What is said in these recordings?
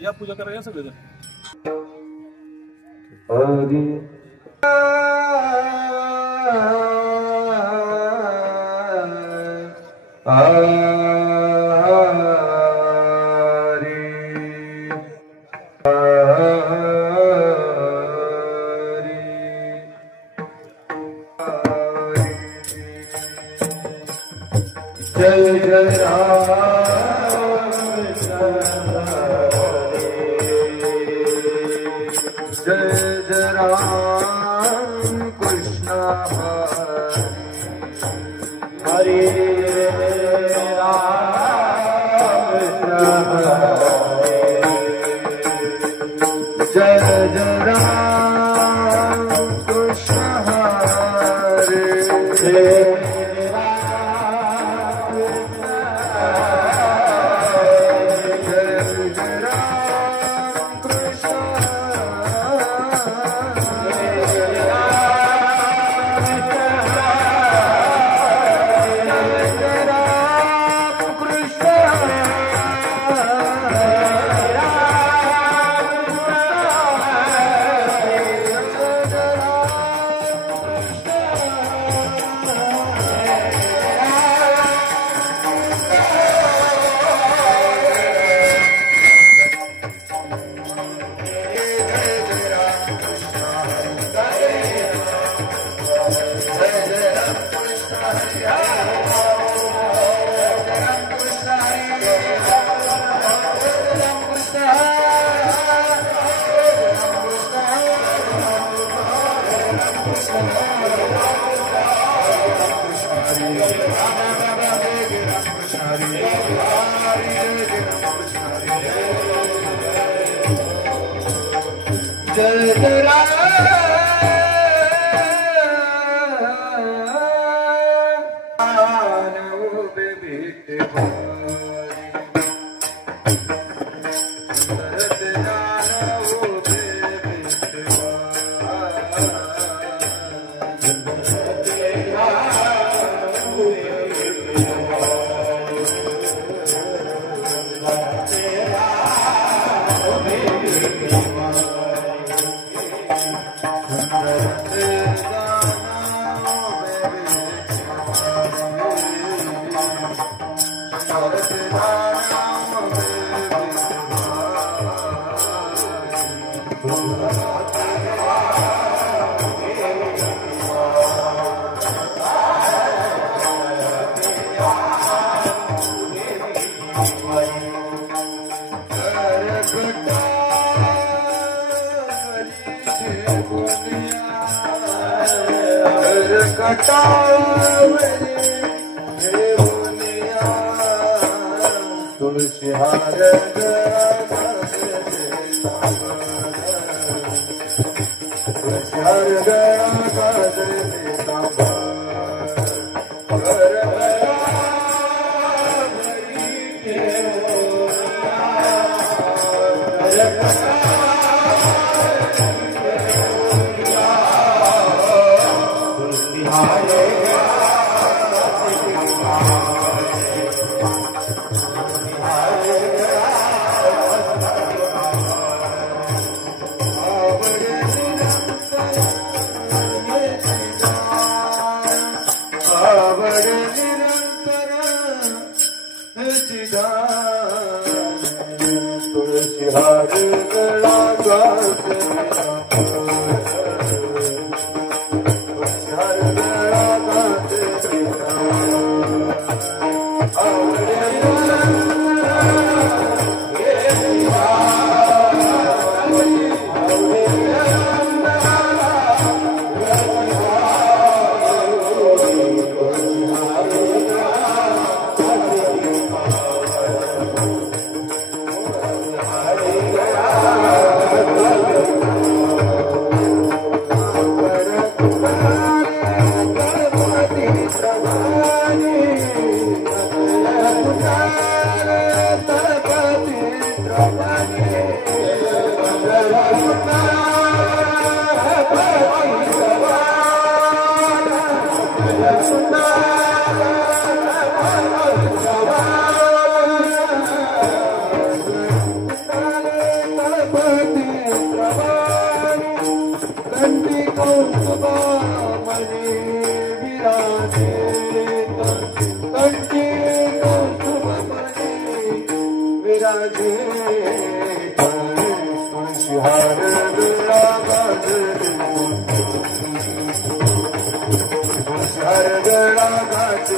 या पूजा करायला सगळेजण. जय जय राम जय जय राम कृष्ण हरे राम जय जय राम कृष्ण हरे जय जय राम तुलसी हार कंठी कौस्तुभमणि विराजे कंठी कौस्तुभमणि विराजे तुलसी हार विराज तुलसी हार विराज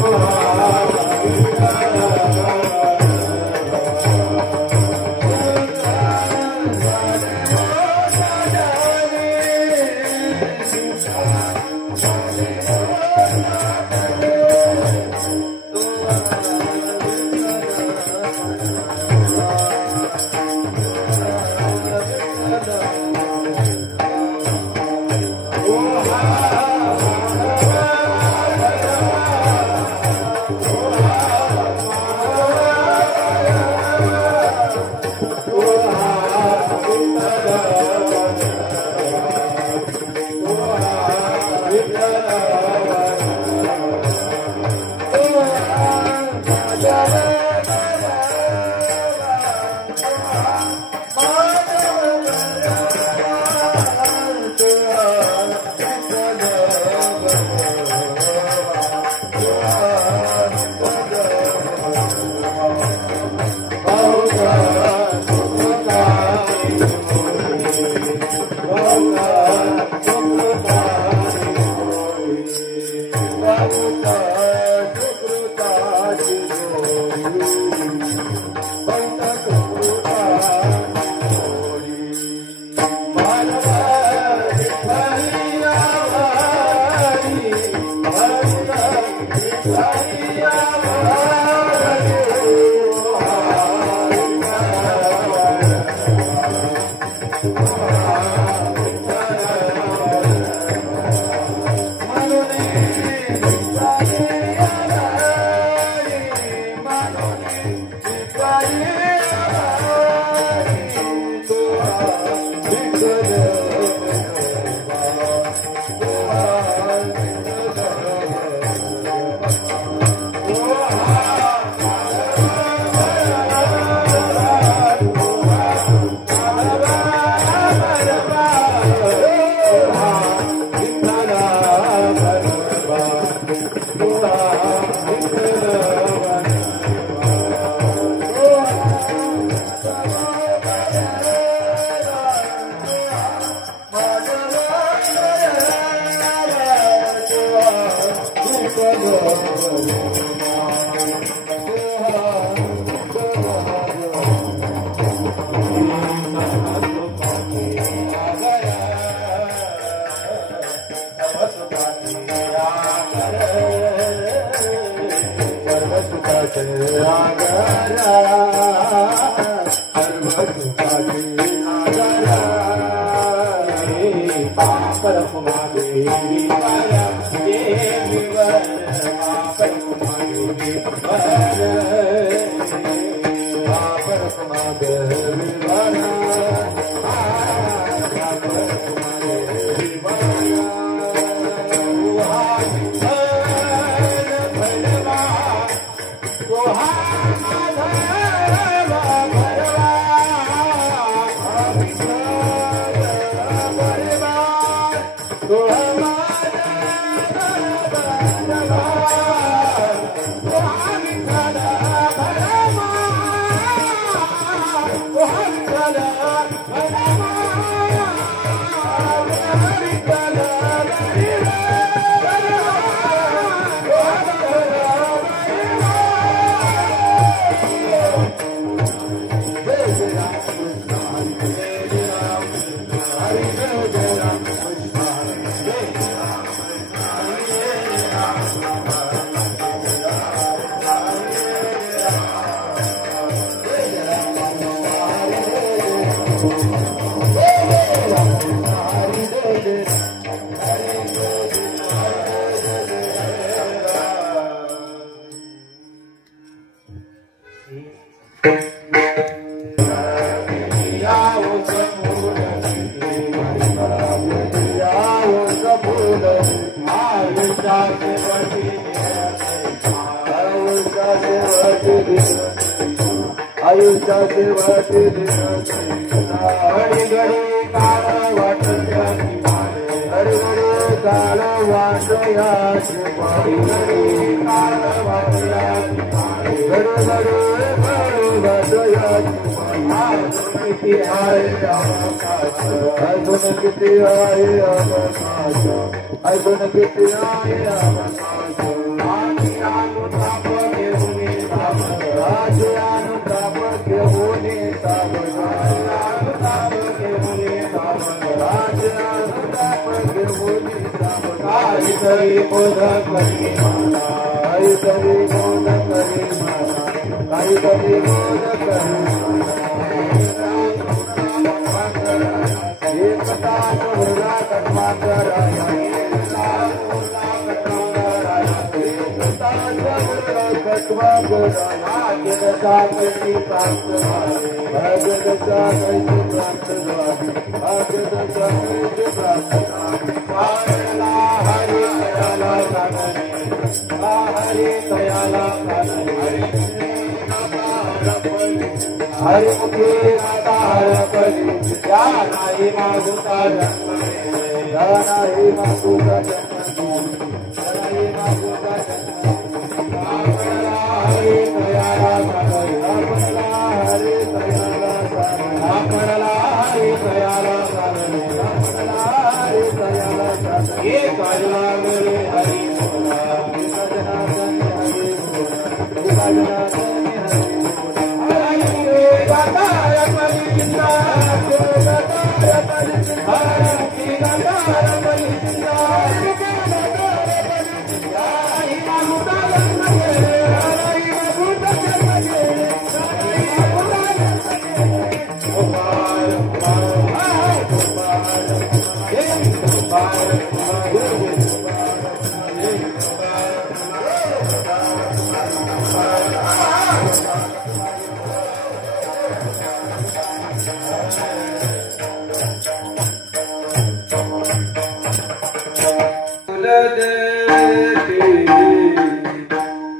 Oh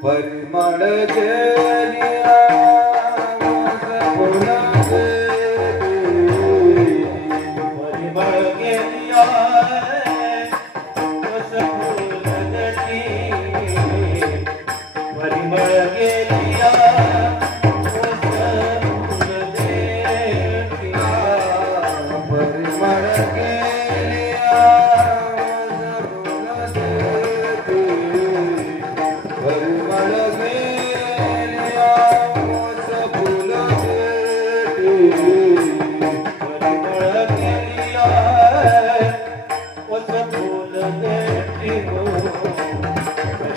परिमळ केलिया फूल परिमळ केलिया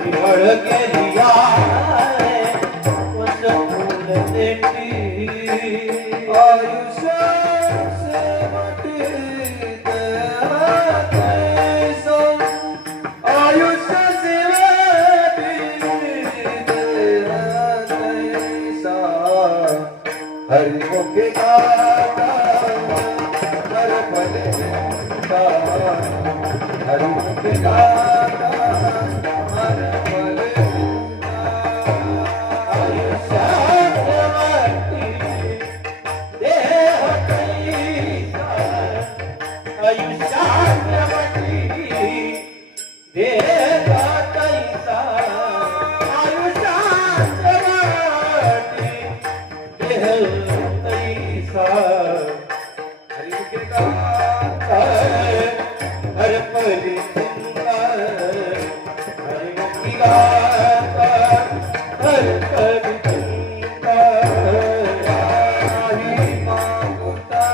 परिमळ केलिया हरिमुखे गाता हर पल चिंता हरिमुखे गाता हर पल चिंता आयुष्यावती देह कैसा आयुष्यावती देह कैसा हर पल चिंता हरिमुखी गाता हर पल चिंता हरि मांगता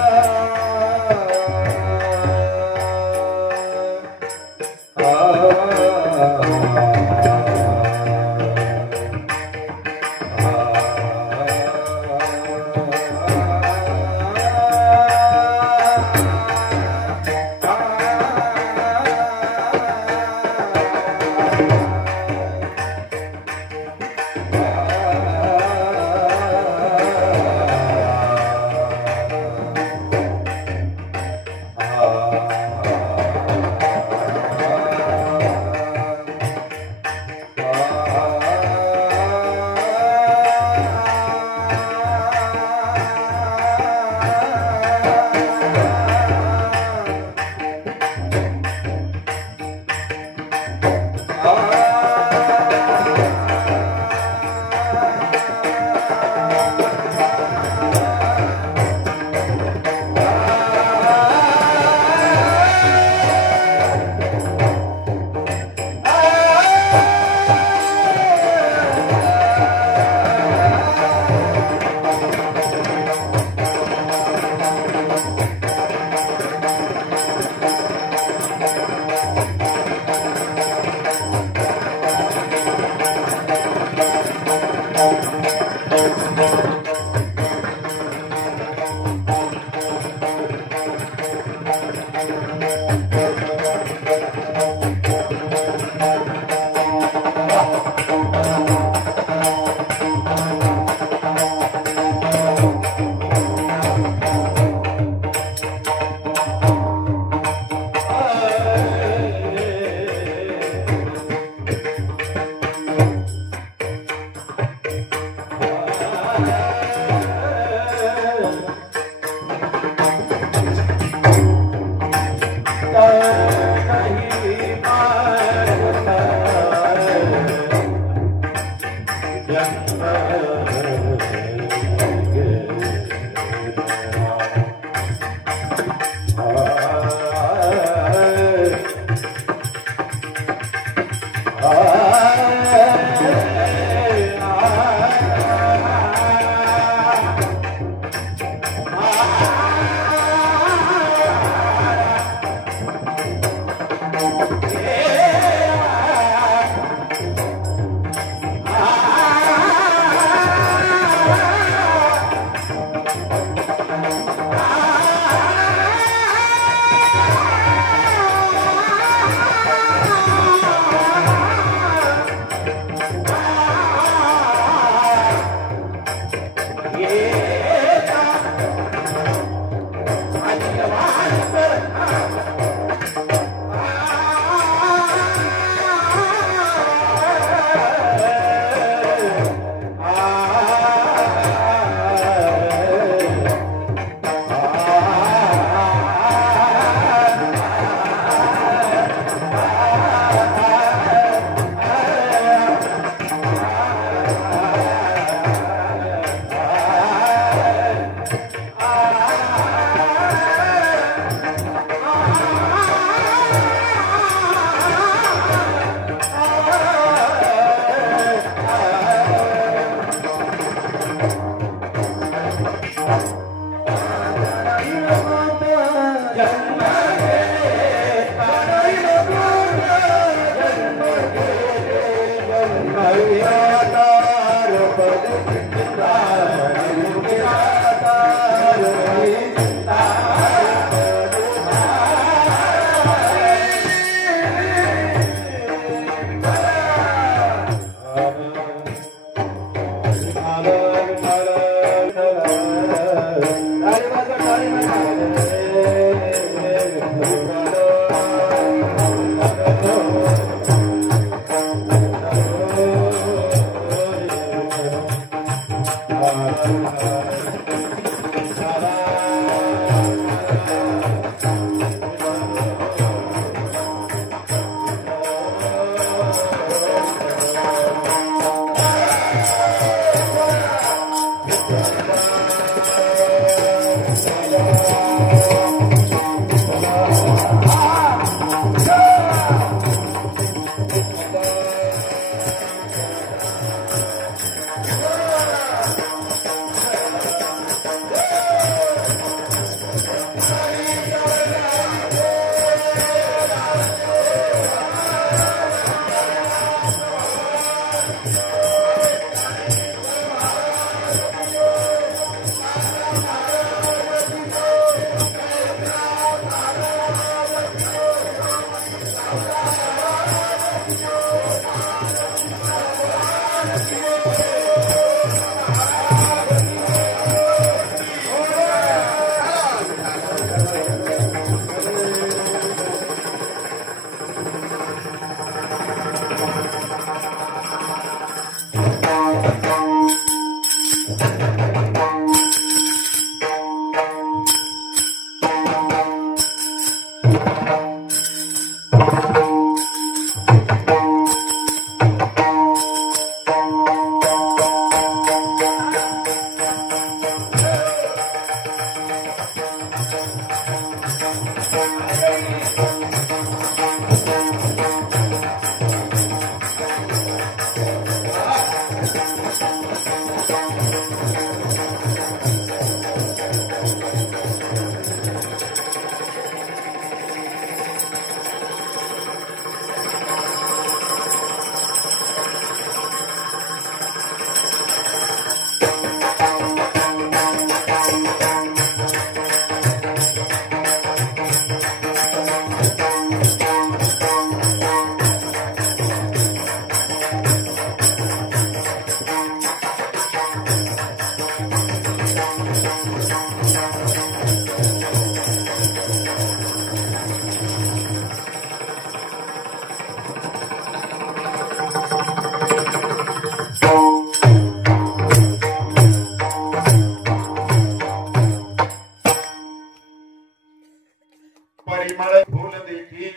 परिमळ फूल देखी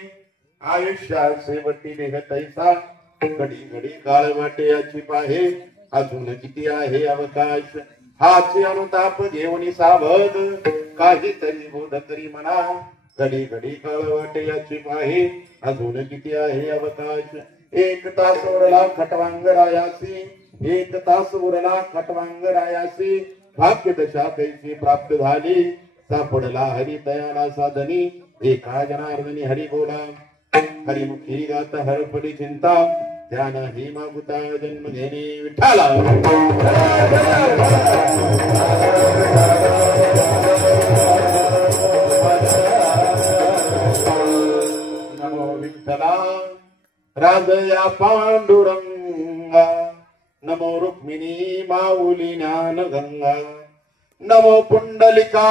आयुष्या शेवटी देह तैसा घडी घडी काळ वाटे याची पाहे अजून किती आहे अवकाश हाची अनुताप घेऊन सावध काहीतरी बोध करी म्हणा घडी घडी काळ वाटे याची पाहे अजून किती आहे अवकाश एक तास उरला खटवांग रायासी एक तास उरला खटवांग रायासी भाग्य दशा कैसी प्राप्त झाली सापडला हरी दयाला साधनी एका जनार्दनी हरी बोला हरिमुखी गात हरपडी चिंता ध्यान ही मागुता जन्म घेणे विठ्ठला नमो विठ्ठला राजया पांडुरंगा नमो रुक्मिणी माऊली ज्ञान गंगा नमो पुंडलिका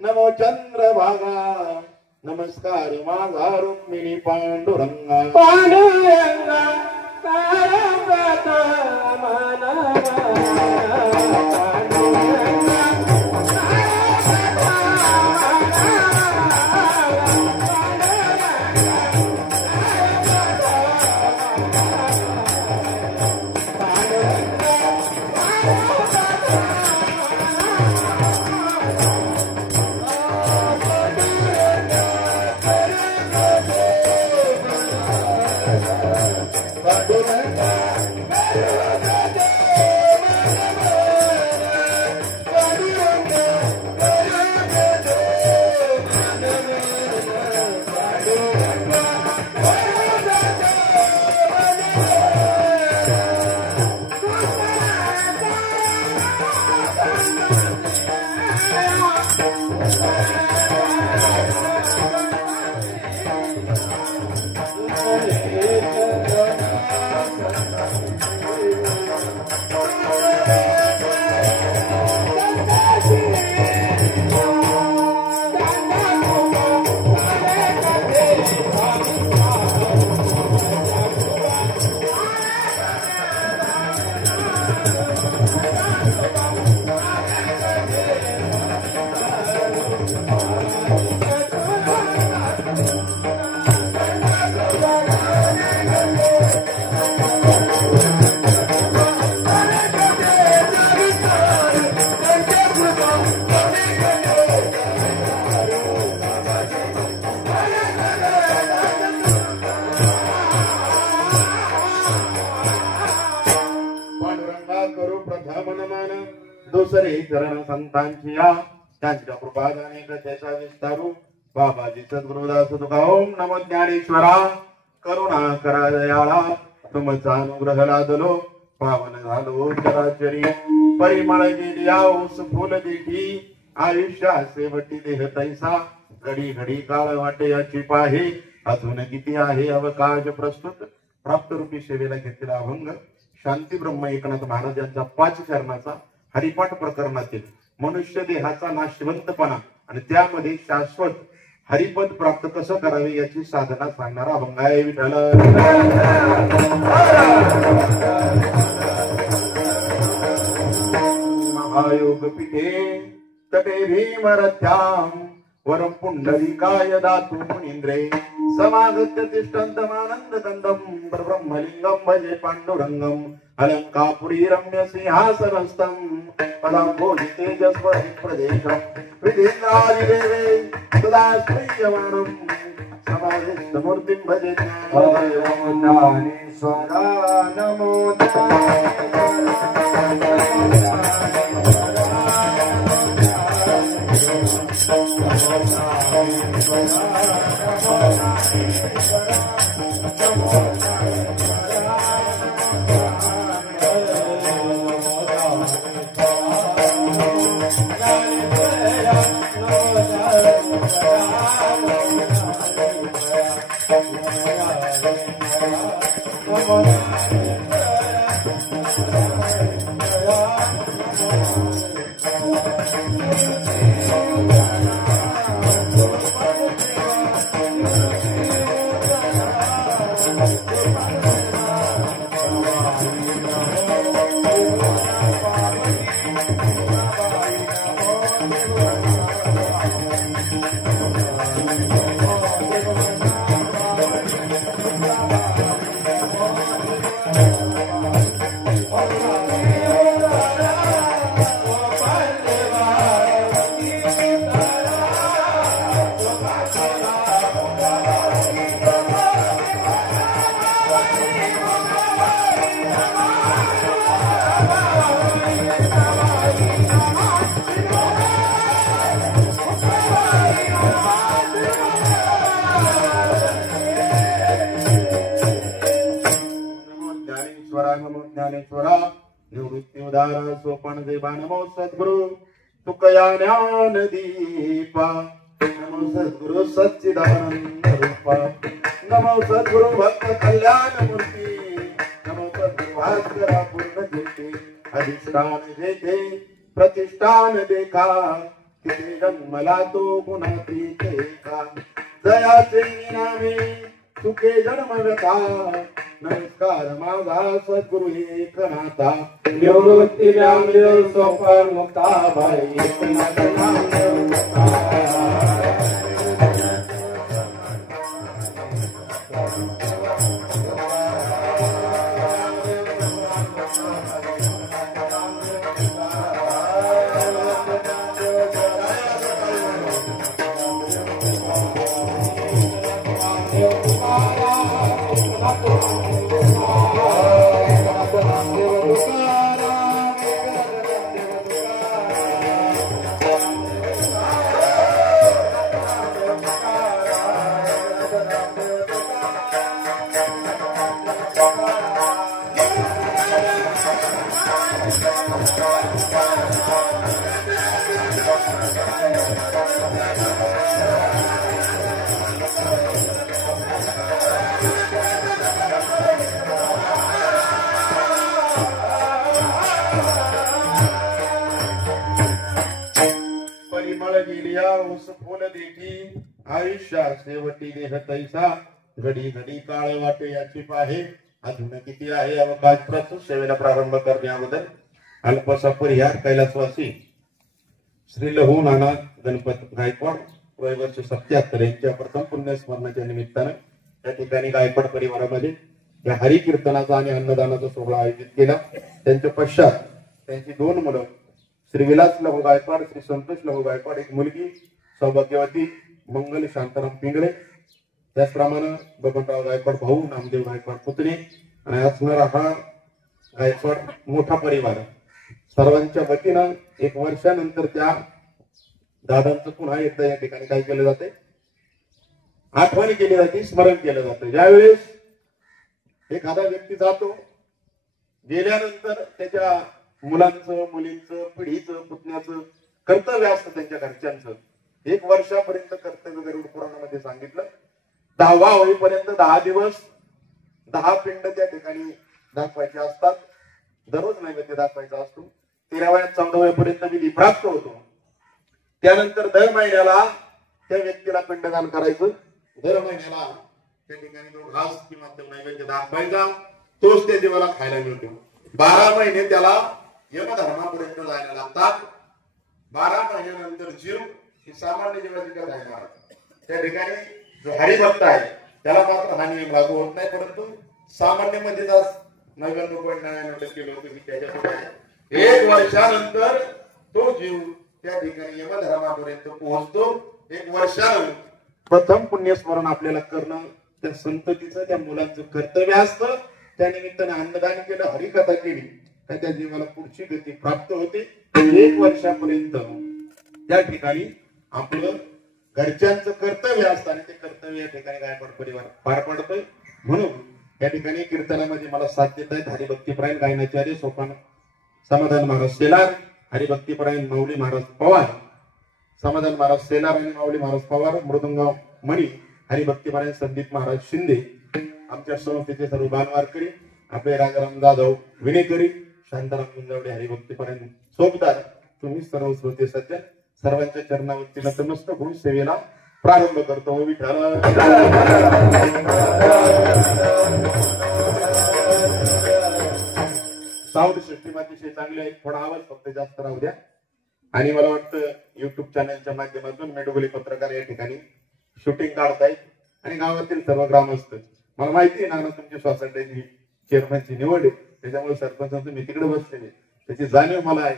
नमो चंद्रभागा नमस्कार माझा रुक्मिणी पांडुरंगा पांडुरंगा पारंगता वंदमान दुसरे चरण संतांची या त्यांच्या कृपादाने कथेचा विस्तारू बाबाजी सद्गुरुदास तुका ओम नमो ज्ञानेश्वरा करुणा करा दयाळा तुमचा अनुग्रह लादलो पावन झालो चराचरी परिमळ गेली आऊस फुल देखी आयुष्या शेवटी देह तैसा घडी घडी काळ वाटे याची पाहे अजून किती आहे अवकाश प्रस्तुत प्राप्त रूपी सेवेला घेतलेला अभंग शांती ब्रह्म एकनाथ महाराज यांचा 5 चरणाचा हरिपाठ प्रकरणातील मनुष्य देहाचा नाशवंतपणा आणि त्यामध्ये शाश्वत हरिपद प्राप्त कसं करावे याची साधना सांगणारा अभंग आहे. विठ्ठल महायोग पीठे तटे भीमरथ्याम वरम पुंडलिकाय दातु मुनींद्रे समागत्य तिष्ठन्तमानंद कंदम ब्रह्मलिंगम भजे पांडुरंगम अलंकापुरी रम्य सिंहासनस्थम पदांबोधि तेजस्वहि प्रदेशम विधिन्द्रादिदेवे सदा श्रीयमानम समाधिस्थ मूर्तिं भजे ज्ञानेश्वरा नमो ज्ञानेश्वरा निवृत्ती उदार सोपण देवा नमो सद्गुरु तुकया ज्ञान दीपा नमो सद्गुरु सच्चिदानंद रूपा नमो सद्गुरु भक्त कल्याण मूर्ती नमो सद्गुरु भास्करा पूर्ण कीर्ती अधिष्ठान जेथे प्रतिष्ठान देखा तिथे जन्मला तो पुन्हा तिथे का जयाचे नामे सुखे जन्म व्यथा नमस्कार माझा सद्गुरु एकनाथा निवृत्ती रामदेव सोपान मुक्ता भाई एकनाथ नामदेव आयुष्या शेवटी देह तैसा घडी घडी काळ वाटे याची पाहे अजून किती आहे अवकाश प्रस्तुत सेवेला प्रारंभ करण्याबद्दल अल्पसा परिहार कैलासवासी श्री लहू नाना गणपत गायकवाड वय वर्ष 77 यांच्या प्रथम पुण्यस्मरणाच्या निमित्तानं त्या ठिकाणी गायकवाड परिवारामध्ये या हरिकीर्तनाचा आणि अन्नदानाचा सोहळा आयोजित केला. त्यांच्या पश्चात त्यांची 2 मुलं श्री विलास लहू गायकवाड श्री संतोष लहू गायकवाड एक मुलगी सौभाग्यवती मंगल शांताराम पिंगळे त्याचप्रमाणे बबनराव गायकवाड भाऊ नामदेव गायकवाड पुतणे आणि असणारा हा गायकवाड मोठा परिवार सर्वांच्या वतीनं 1 वर्षानंतर त्या दादांचं पुन्हा एकदा या ठिकाणी काय केलं जाते, आठवण केली जाते, स्मरण केलं जातं. ज्यावेळेस एखादा व्यक्ती जातो, गेल्यानंतर त्याच्या मुलांचं, मुलींचं, पिढीचं, पुतण्याचं कर्तव्य असतं, त्यांच्या घरच्यांचं 1 वर्षापर्यंत कर्तव्य गरुड पुराणामध्ये सांगितलं. 10वा होईपर्यंत 10 दिवस 10 पिंड त्या ठिकाणी दाखवायचे असतात. दररोज नैवेद्य दाखवायचा असतो. 13व्या 14व्या पर्यंत विधी प्राप्त होतो. त्यानंतर दर महिन्याला त्या व्यक्तीला पिंडदान करायचं. दर महिन्याला त्या ठिकाणी जो घास किंवा तो नैवेद्य दाखवायचा, तोच त्या जीवाला खायला मिळतो. 12 महिने त्याला यमधर्मापर्यंत जायला लागतात. 12 महिन्यानंतर जीव ही सामान्य जीवाची कथा आहे महाराज. त्या ठिकाणी जो हरिभक्त आहे त्याला मात्र हा नियम लागू होत नाही, परंतु सामान्य मध्ये 99.99% लोक की त्याच्यासोबत 1 वर्षानंतर तो जीव त्या ठिकाणी यमधर्मापर्यंत पोहोचतो. 1 वर्षानं प्रथम पुण्यस्मरण आपल्याला करणं त्या संततीचं, त्या मुलांचं कर्तव्य असतं. त्या निमित्ताने अन्नदान केलं, हरिकथा केली तर त्या जीवाला पुढची गती प्राप्त होते. 1 वर्षापर्यंत त्या ठिकाणी आपलं घरच्यांचं कर्तव्य असतं आणि ते कर्तव्य या ठिकाणी गायकवाड परिवार पार पडतोय. म्हणून या ठिकाणी कीर्तनामध्ये मला साथ देत आहेत हरिभक्तीपरायण गायनाचार्य सोपान समाधान महाराज सेलार, हरिभक्तीपरायण माऊली महाराज पवार, समाधान महाराज सेलार आणि माऊली महाराज पवार, मृदुंग मणी, हरिभक्तीपरायण संदीप महाराज शिंदे, आमच्या संस्थेचे सर्व बालवारकरी, आपले राजाराम जाधव विनेकरी, शांताराम गुंजावडे, हरिभक्तीपरायण सोबदार, तुम्ही सर्व श्रोते सज्जन, सर्वांच्या चरणावरती नतमस्तक होऊन सेवेला प्रारंभ करतो. विठ्ठल साऊंड सिस्टीम अतिशय चांगली आहे. थोडा आवाज फक्त जास्त राहू द्या. आणि मला वाटतं युट्यूब चॅनलच्या माध्यमातून मेडोगली पत्रकार या ठिकाणी शूटिंग काढतायत आणि गावातील सर्व ग्रामस्थ, मला माहिती आहे ना तुमच्या सोसायटीची चेअरमॅनची निवड आहे, त्याच्यामुळे सरपंचांचं मी तिकडे बसलेले, त्याची जाणीव मला आहे.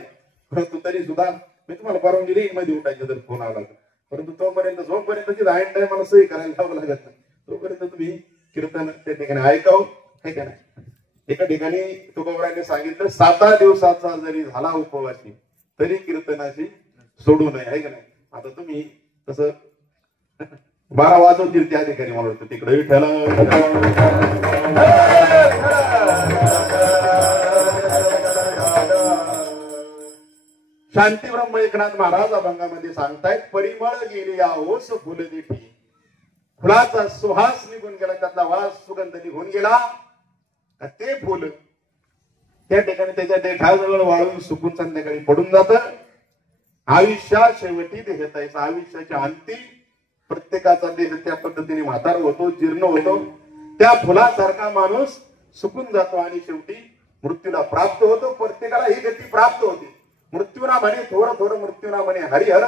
परंतु तरी सुद्धा मी तुम्हाला परवानगी देईन मध्ये उठायचं जर फोन आला तर, परंतु तोपर्यंत जोपर्यंत ऐन टाइम मला सही करायला लावं लागत नाही तोपर्यंत तुम्ही कीर्तन त्या ठिकाणी ऐकावं, आहे का नाही. एका ठिकाणी तुकोबराने सांगितलं 7 दिवसाचा जरी झाला उपवासी तरी कीर्तनाची सोडू नये, आहे का नाही. आता तुम्ही तसं 12 वाजवतील त्या ठिकाणी मला वाटतं तिकडे विठ्ठल शांती ब्रह्म एकनाथ महाराज अभंगामध्ये सांगतायत, परिमळ गेली या ओस फुल देठी, फुलाचा सुहास निघून गेला, त्यातला वास सुगंध निघून गेला, ते फुल त्या ठिकाणी त्याच्या देठाजवळ वाळून सुकून संध्याकाळी पडून जात. आयुष्यात शेवटी देहतायचा, आयुष्याच्या अंती प्रत्येकाचा देह त्या पद्धतीने म्हातार होतो, जीर्ण होतो. त्या फुलासारखा माणूस सुकून जातो आणि शेवटी मृत्यूला प्राप्त होतो. प्रत्येकाला ही गती प्राप्त होते. मृत्यूना म्हणे थोडं थोडं, मृत्यूना म्हणे हरिहर,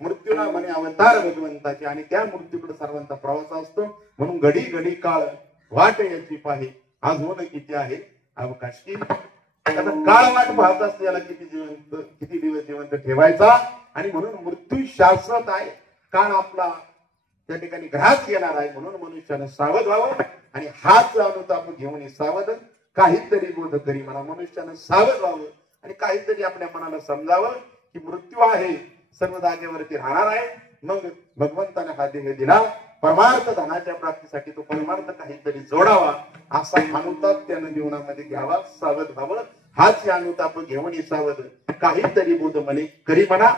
मृत्यूना म्हणे अवतार भगवंताचे, आणि त्या मृत्यूकडे सर्वांचा प्रवास असतो. म्हणून घडी घडी काळ वाट याची पाहे, आज होणं किती आहे अवकाश की. आता काळ वाट पाहत असते, याला किती दिवस जिवंत ठेवायचा. आणि म्हणून मृत्यू शाश्वत आहे, काळ आपला त्या ठिकाणी घास येणार आहे. म्हणून मनुष्यानं सावध व्हावं आणि हाच अनुताप घेऊन सावध काहीतरी बोध करी म्हणा. मनुष्यानं सावध व्हावं आणि काहीतरी आपल्या मनाला समजावं की मृत्यू आहे, सर्व जागेवरती राहणार आहे. मग भगवंताने हा देह दिला परमार्थ धनाच्या प्राप्तीसाठी, तो परमार्थ काहीतरी जोडावा, असा अनुताप त्यानं जीवनामध्ये घ्यावा, सावध व्हावं. हाच अनुताप घेऊन सावध काहीतरी बोध मने करी म्हणा.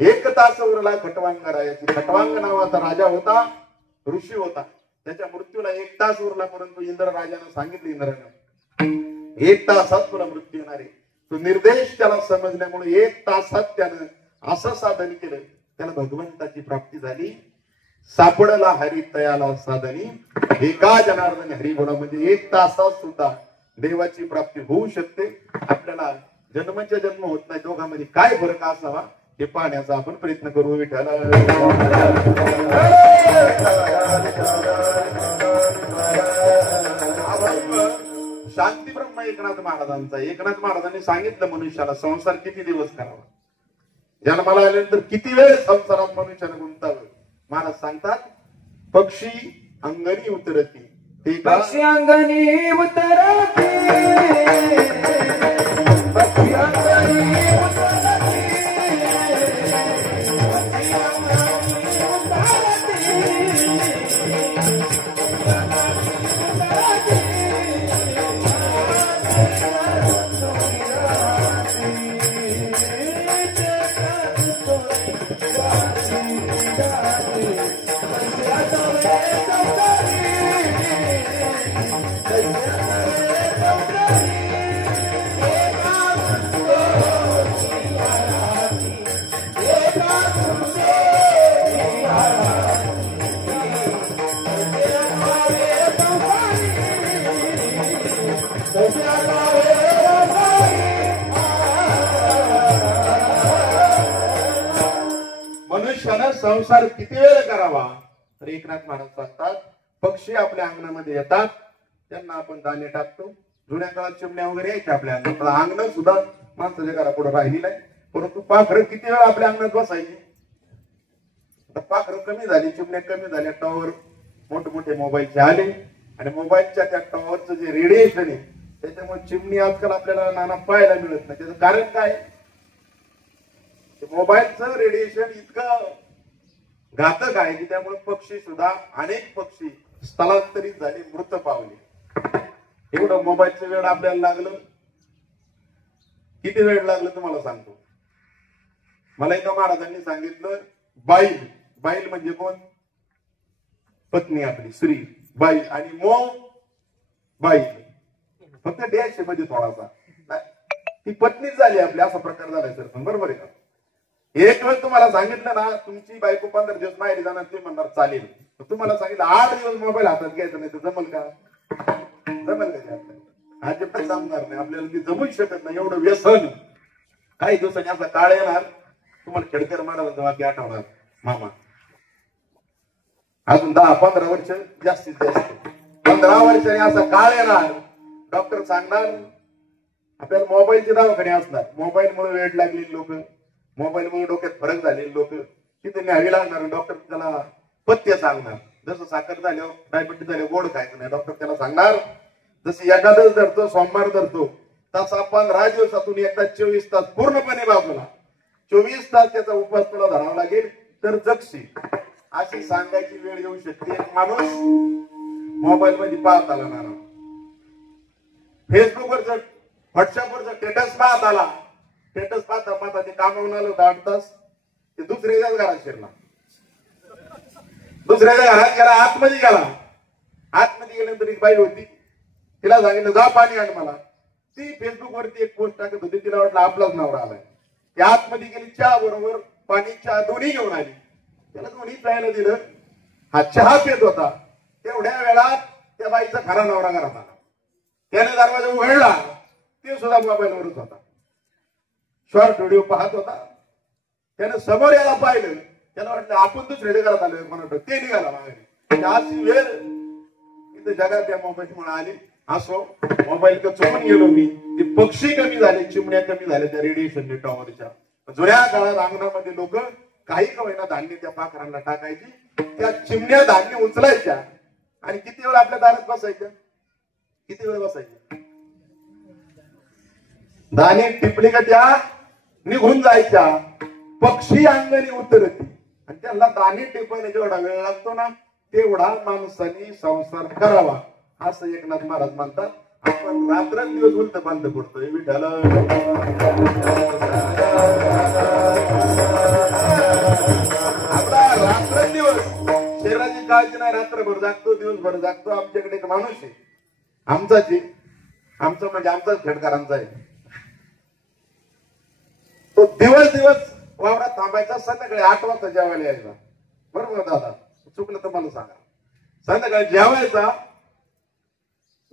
1 तास उरला खटवांग रायाची. खटवांग नावाचा राजा होता, ऋषी होता. त्याच्या मृत्यूला 1 तास उरला, परंतु इंद्र राजानं सांगितलं, इंद्रानं 1 तासात तुला मृत्यू येणार आहे. तो निर्देश त्याला समजल्यामुळे 1 तासात त्यानं असं साधन केलं, त्याला भगवंताची प्राप्ती झाली. सापडला हरी तयाला साधनी, एका जनार्दनी हरिगुणा. म्हणजे 1 तासात सुद्धा देवाची प्राप्ती होऊ शकते. आपल्याला जन्मच्या जन्म होत नाही, दोघांमध्ये काय फरक असावा हे पाहण्याचा आपण प्रयत्न करू. विठ्ठल शांती ब्रह्म एकनाथ महाराजांचा. एकनाथ महाराजांनी सांगितलं मनुष्याला संसार किती दिवस करावा, जन्माला आल्यानंतर किती वेळ संसारात मनुष्याने गुंतावं. महाराज सांगतात, पक्षी अंगणी उतरती, पक्षी अंगणी उतरती, पक्षी अंगणी संसार किती वेळ करावा, तर एकनाथ महाराज सांगतात पक्षी आपल्या अंगणामध्ये येतात, त्यांना आपण दाणे टाकतो. जुन्या काळात चिमण्या वगैरे यायच्या आपल्या अंगणात, अंगण सुद्धा माणसाच्या घरापुढे राहिलेलं आहे. परंतु पाखरं किती वेळ आपल्या अंगणात बसायची. आता पाखरं कमी झाली, चिमण्या कमी झाल्या, टॉवर मोठमोठे मोबाईलचे आले आणि मोबाईलच्या त्या टॉवरचं जे रेडिएशन आहे त्याच्यामुळे चिमणी आजकाल आपल्याला नाना पाहायला मिळत नाही. त्याचं कारण काय, मोबाईलचं रेडिएशन इतकं घातक आहे की त्यामुळे पक्षी सुद्धा, अनेक पक्षी स्थलांतरित झाले, मृत पावले. एवढं मोबाईलचं वेळ आपल्याला लागलं. किती वेळ लागलं तुम्हाला सांगतो. मला एका महाराजांनी सांगितलं, बाईल, बाईल म्हणजे कोण, पत्नी आपली स्त्री बाई, आणि मोह बाई, फक्त डॅश मध्ये थोडासा, ती पत्नीच झाली आपली, असा प्रकार झालाय सर. बरोबर आहे का. एक वेळ तुम्हाला सांगितलं ना तुमची बायको 15 दिवस माहेरी जाणार, तुम्ही म्हणणार चालेल. तुम्हाला सांगितलं 8 दिवस मोबाईल हातात घ्यायचा नाही, तर जमल का, जमल का आपल्याला, अजिबात जमणार नाही आपल्याला, ती जमूच शकत नाही. एवढं व्यसन. काही दिवसांनी असा काळ येणार तुम्हाला खेडकर महाराजांचं वाक्य आठवणार, मामा अजून 10-15 वर्ष जास्तीत जास्त 15 वर्षांनी असा काळ येणार, डॉक्टर सांगणार आपल्याला मोबाईलचे दवाखाने असणार. मोबाईलमुळे वेळ लागलेली लोक, मोबाईलमुळे डोक्यात फरक झालेले लोक तिथे न्यावी लागणार. डॉक्टर त्याला पथ्य सांगणार, जसं साखर झाल्यावर डायबिटीस झाल्यावर गोड खायचं नाही, डॉक्टर त्याला सांगणार जसं एखादं धरतो, सोमवार धरतो, तसा 15 दिवसातून एकदा 24 तास पूर्णपणे बाजूला, 24 तास त्याचा उपवास तुला धरावा लागेल तर जगशील, अशी सांगायची वेळ येऊ शकते. एक माणूस मोबाईल मध्ये पाहत आला ना, फेसबुकवरचं व्हॉट्सअपवरचं स्टेटस पाहत आला, स्टेटस पाहता पाहता ते कामावून आलं 8 तास, ते दुसऱ्याच्याच घरात शिरला, दुसऱ्याच्या घरात गेला, आतमध्ये गेला. आतमध्ये गेल्यानंतर एक बाई होती, तिला सांगितलं जा पाणी आण मला. ती फेसबुक वरती एक पोस्ट टाकत होती, तिला वाटलं आपलाच नवरा आलाय. ती आतमध्ये गेली, चहा बरोबर पाणी, चहा दोन्ही घेऊन आली. त्याला दोन्ही प्यायला दिलं. हा चहा पित होता, तेवढ्या वेळात त्या बाईचा खरा नवरा घरात आला. त्याने दरवाजा उघडला, ते सुद्धा मोबाईलवरच होता, शॉर्ट व्हिडिओ पाहत होता. त्याने समोर यायला पाहिलं, त्याला वाटलं आपण दुसऱ्या घरात आलोय, म्हणत ते निघाला मागे. अशी वेळ इथं जगात त्या मोबाईलमुळे आली. असो, मोबाईल का चोरून गेलो मी, ते पक्षी कमी झाले, चिमण्या कमी झाल्या त्या रेडिएशन टॉवरच्या. जुन्या काळात अंगणामध्ये लोक काही कवयना धान्य त्या पाखरांना टाकायची, त्या चिमण्या धान्य उचलायच्या आणि किती वेळ आपल्या दारात बसायच्या, किती वेळ बसायच्या, दाणे टिपले का त्या निघून जायच्या. पक्षी अंगणी उतरती आणि त्याला दाणे टिपायला जेवढा वेळ लागतो ना तेवढा माणसाने संसार करावा, असं एकनाथ महाराज म्हणतात. आपण रात्रंदिवस उलट बांध पडतोय. विठ्ठल आपला रात्रंदिवस शरीराची काळजी नाही, रात्रभर जागतो, दिवसभर जागतो. आमच्याकडे एक माणूस आहे, आमचाच आहे, आमचा म्हणजे आमचाच खेडकरांचा आहे. तो दिवस वावरात थांबायचा, संध्याकाळी 8 वाजता जेवायला यायचा. बरोबर दादा, चुकलं तर मला सांगा. संध्याकाळी जेवायचा,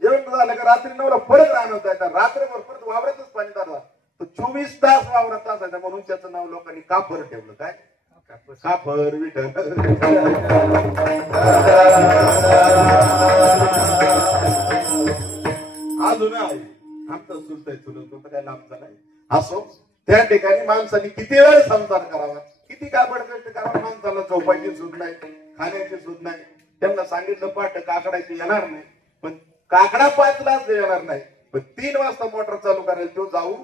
जेवण झालं का रात्री 9ला परत राहणार जायचा, रात्रभर परत वावरातच पाणी दादा. तो 24 तास वावरात असायचा, म्हणून त्याचं नाव लोकांनी काफर ठेवलं. काय काफर, विठ्ठल. अजून आहे आमचं चुलतय, चुलत काय लांबचा नाही. असो, त्या ठिकाणी माणसाने किती वेळ संसार करावा, किती काबड कष्ट करावा. माणसाला झोपायची सुध नाही, खाण्याची सुध नाही. त्यांना सांगितलं पाठ काकडायची येणार नाही, पण काकडा 5 ला येणार नाही, पण 3 वाजता मोटर चालू करायला तो जाऊ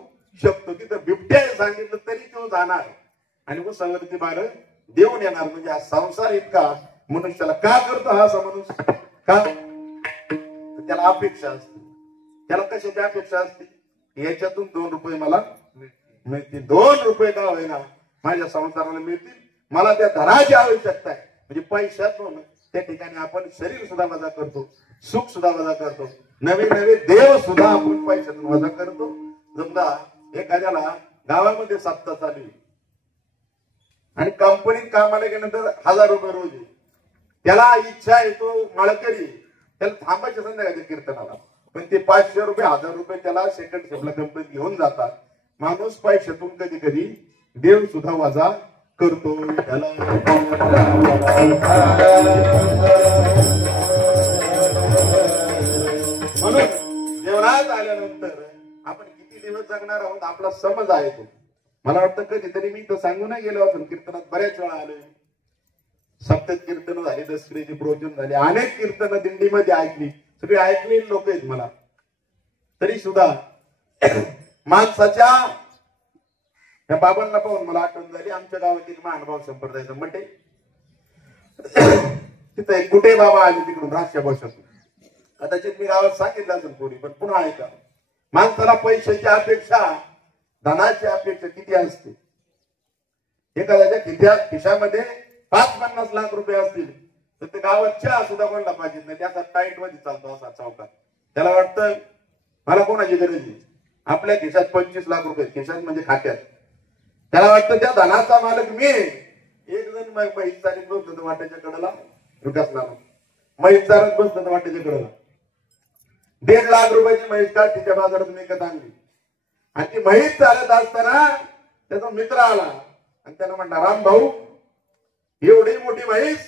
शकतो. तिथं बिबट्या सांगितलं तरी तो जाणार आणि उसळवरती बाळ देऊन येणार. म्हणजे हा संसार इतका मनुष्याला का करतो हा असा माणूस, का त्याला अपेक्षा असते. त्याला कशाची अपेक्षा असते, याच्यातून 2 रुपये मला मिळतील, 2 रुपये का होईना माझ्या संसाराला मिळतील, मला त्या धनाची आवश्यकता आहे. म्हणजे पैशातून त्या ठिकाणी आपण शरीर सुद्धा वजा करतो, सुख सुद्धा वजा करतो, नवे नवे देव सुद्धा आपण पैशातून वजा करतो. समजा एखाद्याला गावामध्ये सप्ताह चालू आहे आणि कंपनीत कामाला गेल्यानंतर 1000 रुपये रोज आहे, त्याला इच्छा येतो माळकरी, त्याला थांबायचं संध्याकाळच्या कीर्तनाला, पण ते 500 रुपये 1000 रुपये त्याला सेकंड शिफ्टला कंपनीत घेऊन जातात. माणूस पैशातून कधी कधी देव सुद्धा वजा करतो विठ्ठल. म्हणून जेवणात आल्यानंतर आपण किती दिवस जगणार आहोत आपला समज आहे तो. मला वाटतं कधीतरी मी तर सांगू नाही गेलो असून कीर्तनात बऱ्याच वेळा आलोय. सप्तक कीर्तन झाली, दसऱ्याची प्रवचन झाली, अनेक कीर्तन दिंडीमध्ये ऐकली, सगळे ऐकलेली लोक आहेत मला. तरी सुद्धा माणसाच्या त्या बाबांना पाहून मला आठवण झाली. आमच्या गावात एक महानुभाव संप्रदायाचं म्हणते तिथं एक कुठे बाबा आले तिकडून राष्ट्रीय भाषातून. कदाचित मी गावात सांगितलं असेल कोणी, पण पुन्हा ऐका. माणसाला पैशाची अपेक्षा, धनाची अपेक्षा किती असते. एखाद्याच्या खिशामध्ये 5-50 लाख रुपये असतील तर ते गावात चहा सुद्धा कोणाला पाहिजे नाही, त्याचा टाईट मध्ये चालतो असा चौकात. त्याला वाटतं मला कोणाची गरज आहे. आपल्या खिशात 25 लाख रुपये, खिशात म्हणजे खात्यात. त्याला वाटतं त्या धनाचा मालक मी. एक जण म्हैस चालत बसतो वाट्याच्या कडेला, विकासला म्हैस चालत बसतो वाट्याच्या कडेला. 1.5 लाख रुपयाची म्हैस काठीच्या बाजारातून विकत आणली आणि ती म्हैस चालत असताना त्याचा मित्र आला आणि त्याला म्हणला, राम भाऊ एवढी मोठी म्हैस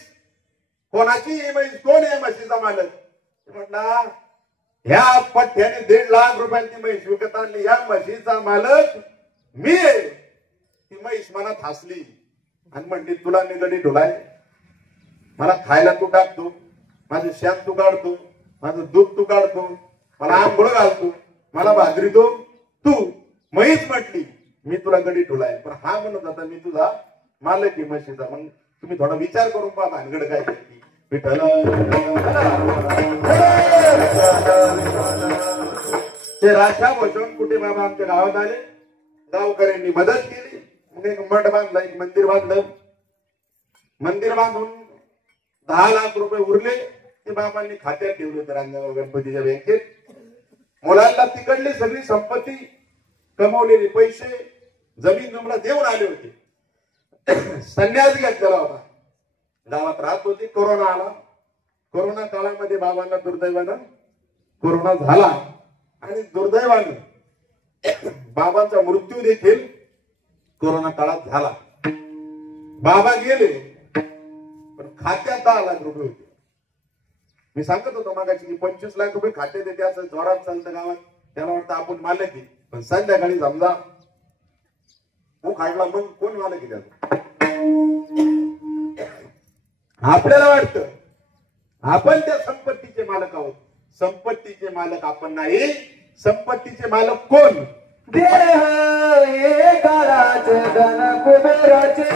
कोणाची म्हैस, कोण आहे म्हशीचा मालक? म्हटला ह्या पठ्ठ्याने 1.5 लाख रुपयांची म्हैस विकत आणली, या म्हशीचा मालक मी आहे. ती म्हैस मनात हसली आणि म्हणली तुला मी गडी ढोलाय, मला खायला तू टाकतो, माझं शेण तू काढतो, माझं दूध तू काढतो, मला आंघोळ घालतो, मला भाकरी दो तू. म्हैस म्हटली मी तुला गडी ढोलाय, पण हा म्हणत होता मी तुझा मालक आहे म्हशीचा. मग तुम्ही थोडा विचार करून पहा भानगड काय करते. विठ्ठल ते राशा वचन कुठे बाबा आमच्या गावात आले, गावकऱ्यांनी मदत केली. मग एक मठ बांधला, एक मंदिर बांधलं. मंदिर बांधून 10 लाख रुपये उरले, ते बाबांनी खात्यात ठेवले होते रांजणगाव गणपतीच्या बँकेत. मुलांना तिकडली सगळी संपत्ती, कमवलेले पैसे, जमीन जमला देऊन आले होते. संन्यास घेतलेला होता, गावात राहत होती. कोरोना आला. कोरोना काळामध्ये बाबांना दुर्दैवानं कोरोना झाला आणि दुर्दैवानं बाबांचा मृत्यू देखील कोरोना काळात झाला. बाबा गेले पण खात्यात 10 लाख रुपये होते. मी सांगत होतो मागाशी की 25 लाख रुपये खात्यात येते असं जोरात चालतं गावात. त्याला वाटतं आपण मालक आहे, पण संध्याकाळी समजा तो काढला मग कोण मालक आहे त्याचा. आपल्याला वाटतं आपण त्या संपत्तीचे मालक आहोत. संपत्तीचे मालक आपण नाही. संपत्तीचे मालक कोण? देह एकाचे धन कुबेराचे.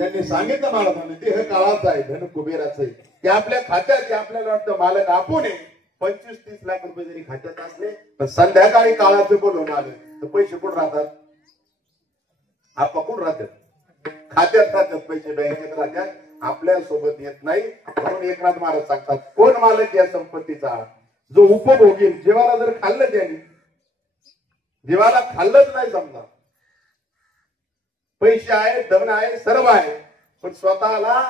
त्यांनी सांगितलं मला, देह काळाचा आहे, धन कुबेराचं आहे. ते आपल्या खात्यात, आपल्याला वाटतं मालक आपण आहे. 25-30 लाख रुपये जरी खात्यात असले तर संध्याकाळी काळाचं बोलवून आलं तर पैसे कुठं राहतात? आपण कुठं राहतात? खात्यात राहतात पैसे, बँकेत राहतात, आपल्या सोबत येत नाही. म्हणून एकनाथ महाराज सांगतात कोण मालक या संपत्तीचा? जो उपभोगी. जीवाला जर खाल्लं त्याने, जीवाला खाल्लंच नाही समजा, पैसे आहे, धन आहे, सर्व आहे, पण स्वतःला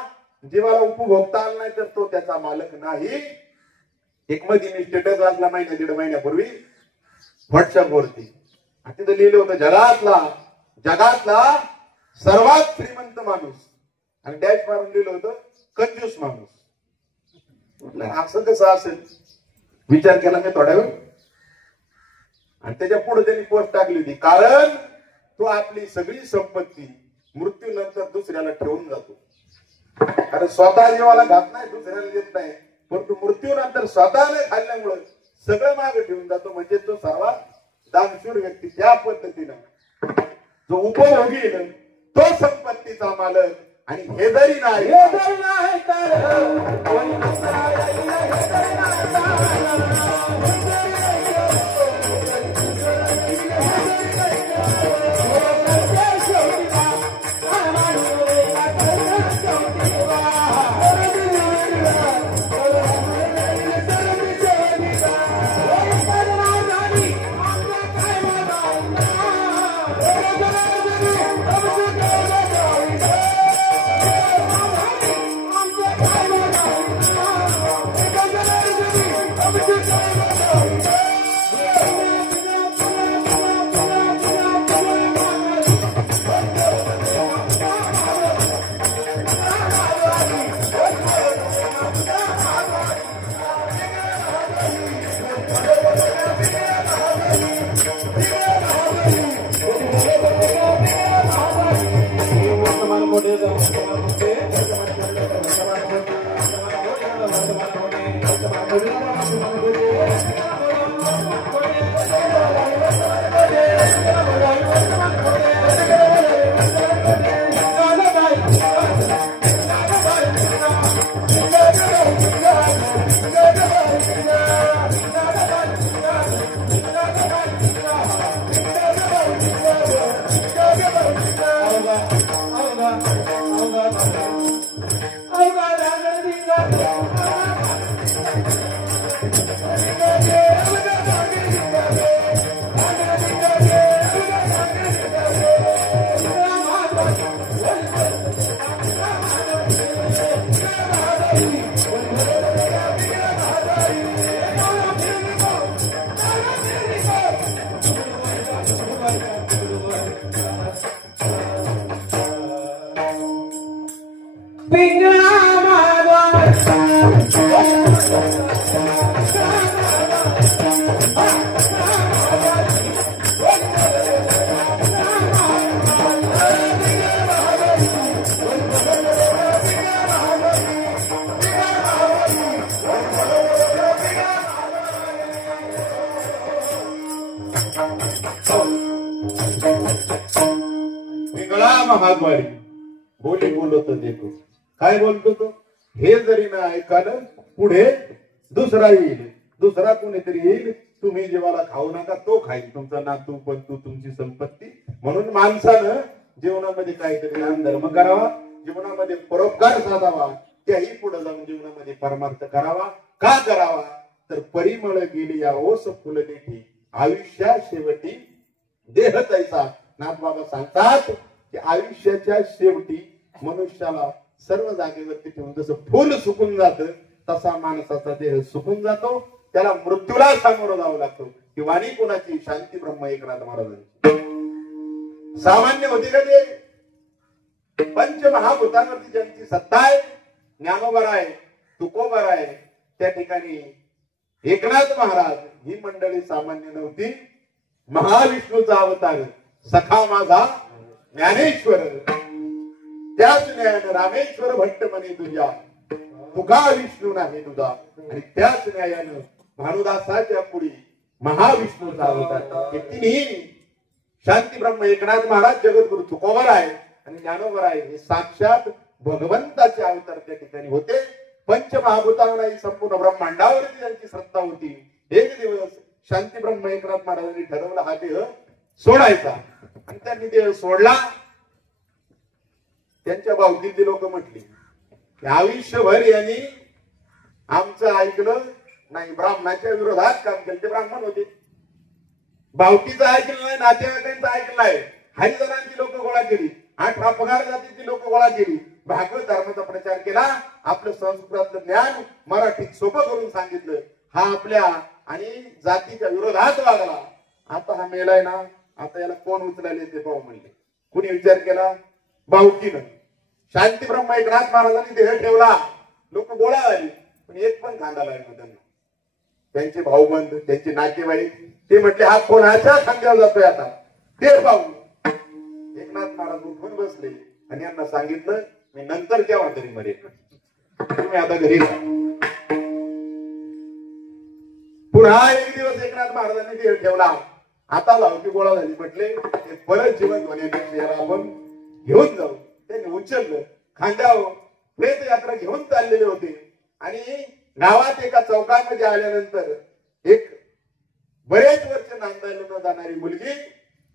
जीवाला उपभोगता आला नाही तर तो त्याचा मालक नाही. एक मध्ये मी स्टेटस वाचला 1.5 महिन्यापूर्वी व्हॉट्सअप वरती, तिथं लिहिलं होतं जगातला सर्वात श्रीमंत माणूस आणि डॅश मारून लिहिलं होतं कंजूस माणूस. म्हटलं असं कसं असेल, विचार केला मी थोड्या वेळ आणि त्याच्या पुढे त्यांनी पोस्ट टाकली होती, कारण तो आपली सगळी संपत्ती मृत्यूनंतर दुसऱ्याला ठेवून जातो. कारण स्वतः जीवाला घात नाही, दुसऱ्याला देत नाही, परंतु मृत्यूनंतर स्वतःने खाल्ल्यामुळे सगळं मागे ठेवून जातो. म्हणजे तो सर्वात दानशूर व्यक्ती त्या पद्धतीनं जो उपभोगी आहे तो संपत्तीचा मालक. आणि हे जरी नाही महाद्वारी बोली बोलत देखो. काय बोलतो तो, हे जरी ना ऐकालं पुढे दुसरा येईल, दुसरा कोणीतरी येईल, तुम्ही जीवाला खाऊ नका, तो खाईल तुमचा नातू बंधू तुमची संपत्ती. म्हणून माणसानं जीवनामध्ये काहीतरी दान धर्म करावा, जीवनामध्ये परोपकार साधावा, त्याही पुढे जाऊन जीवनामध्ये परमार्थ करावा. का करावा तर परिमळ गेली या ओस फुल देठी आयुष्या शेवटी देह तैसा. नाथबाबा सांगतात की आयुष्याच्या शेवटी मनुष्याला सर्व जागेवरती ठेवून जसं फुल सुकून जातं तसा माणसाचा देह सुकून जातो, त्याला मृत्यूला सामोरं जावं लागतं. ही वाणी कोणाची? शांती ब्रह्म एकनाथ महाराजांची. सामान्य होती का ते? पंचमहाभूतांवरती ज्यांची सत्ता आहे, ज्ञानोबर आहे, तुकोबर आहे, त्या ठिकाणी एकनाथ महाराज ही मंडळी सामान्य नव्हती. महाविष्णूचा अवतार सखा माझा ज्ञानेश्वर, त्याच न्यायानं रामेश्वर भट्ट म्हणे तुझ्या, तुका विष्णू नाही तुझा. आणि त्याच न्यायानं भानुदासाच्या पुढी महाविष्णूचा अवतार. तिन्ही शांती ब्रह्म एकनाथ महाराज जगद्गुरु तुकोबर आहे आणि ज्ञानोबर आहे, हे साक्षात भगवंताचे अवतार त्या ठिकाणी होते. पंचमहाभूतांना संपूर्ण ब्रह्मांडावरती त्यांची श्रद्धा होती. एक दिवस शांती ब्रह्म एकनाथ महाराजांनी ठरवला हा देह सोडायचा आणि त्यांनी देह सोडला. त्यांच्या भावकीतली लोक म्हटली आयुष्यभर यांनी आमचं ऐकलं नाही, ब्राह्मणाच्या विरोधात काम केलं. ते ब्राह्मण होते, भावकीचं ऐकलं नाही, नातेवाईकांचं ऐकलं नाही. हरिजनांची लोक गोळा केली, 18 पगार जातीची लोक गोळा केली, भागवत धर्माचा प्रचार केला, आपलं संस्कृतातलं ज्ञान मराठीत सोपं करून सांगितलं. हा आपल्या आणि जातीच्या विरोधात वागला. आता हा मेलाय ना, आता याला कोण उचलायला ते पाहू म्हणले. कुणी विचार केला? भावकीनं. शांती ब्रह्म एकनाथ महाराजांनी देह ठेवला, लोक गोळा झाली, पण एक पण खांदा लागला त्यांना. त्यांचे भाऊबंद, त्यांचे नातेवाईक ते म्हटले हा कोणाच्या खांद्यावर जातोय आता ते पाहू. एकनाथ महाराज उठून बसले आणि यांना सांगितलं मी नंतर केव्हा तरी मरेल, तुम्ही आता घरी जा. पुन्हा एक दिवस एकनाथ महाराजांनी देह ठेवला. आता लावती गोळा झाली, म्हटले ते परत जिवंत होण्यापेक्षा याला आपण घेऊन जाऊ. त्यांनी उचललं, खांद्यावर प्रेत यात्रा घेऊन चाललेले होते. आणि गावात एका चौकामध्ये आल्यानंतर एक बरेच वर्ष नांदायला न जाणारी मुलगी,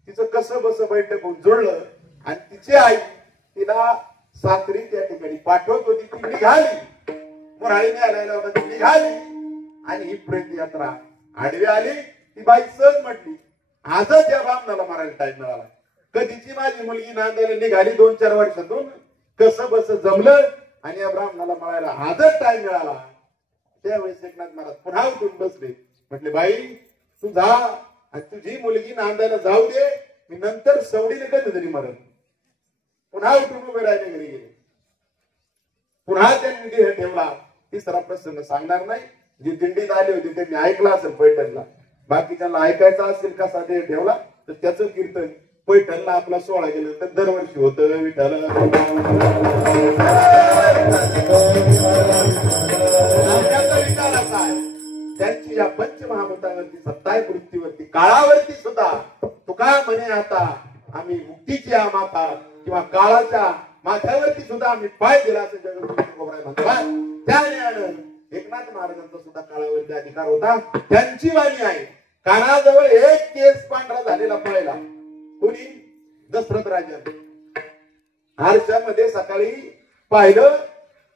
तिचं कसं बस बैठक होऊन जुळलं आणि तिची आई तिला सासरी त्या ठिकाणी पाठवत होती. ती निघाली, मुराळीने आल्याला होता, ती निघाली आणि ही प्रेत यात्रा आडवी आली. ती बाई सहज म्हटली आजच या बामणाला मारायला टाइम मिळाला. कधीची माझी मुलगी नांदायला निघाली 2-4 वर्षातून, कसं बस जमलं आणि या ब्राह्मणाला मारायला आजच टाइम मिळाला. त्यावेळेस एकनाथ महाराज पुन्हा उठून बसले, म्हटले बाई तू जा आणि तुझी मुलगी नांदायला जाऊ दे, मी नंतर सवडीने कधीतरी मरण. पुन्हा उठून उभे राहिले, घरी गेले. पुन्हा त्यांनी देह ठेवला. तिसरा प्रसंग सांगणार नाही. जी दिंडीत आले होते त्यांनी ऐकला असेल पैठणला, बाकीच्यांना ऐकायचा असेल कसा देह ठेवला तर त्याचं कीर्तन पैठणला आपला 16 गेल्यानंतर दरवर्षी होतं. विठ्ठल त्यांची या पंचमहाभूतावरती, सत्ताय वृत्तीवरती, काळावरती सुद्धा तुका म्हणे आता आम्ही मुक्तीची माथा किंवा काळाच्या माथ्यावरती सुद्धा आम्ही पाय दिला असं जगद्गुरू म्हणतात. त्याने एकनाथ महाराजांचा सुद्धा काळावरती अधिकार होता. त्यांची वाणी आहे, कानाजवळ एक केस पांढरा झालेला पाहिला. कोणी? दशरथ राजाने आरशामध्ये सकाळी पाहिलं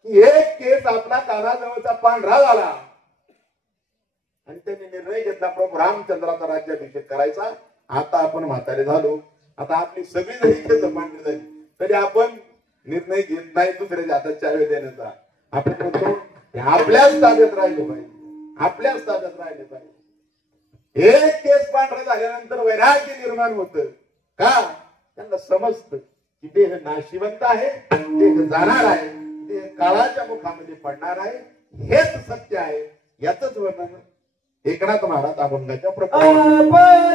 की एक केस आपला कानाजवळचा पांढरा झाला आणि त्यांनी निर्णय घेतला प्रभू रामचंद्राचा राज्याभिषेक करायचा. आता आपण म्हातारे झालो, आता आपली सगळी जरी केस पांढरी झाली तरी आपण निर्णय घेत नाही दुसऱ्याच्या हातात चावे देण्याचा. आपण म्हणतो आपल्याच ताब्यात राहिले पाहिजे, आपल्याच ताब्यात राहिले पाहिजे. एक केस पांढरा झाल्यानंतर वैराग्य निर्माण होतं. का? त्यांना समजतं की देह नाशिवंत आहे, देह जाणार आहे, देह काळाच्या मुखामध्ये पडणार आहे, हेच सत्य आहे. याच वर्णन एकनाथ महाराज अभंगाच्या प्रकारे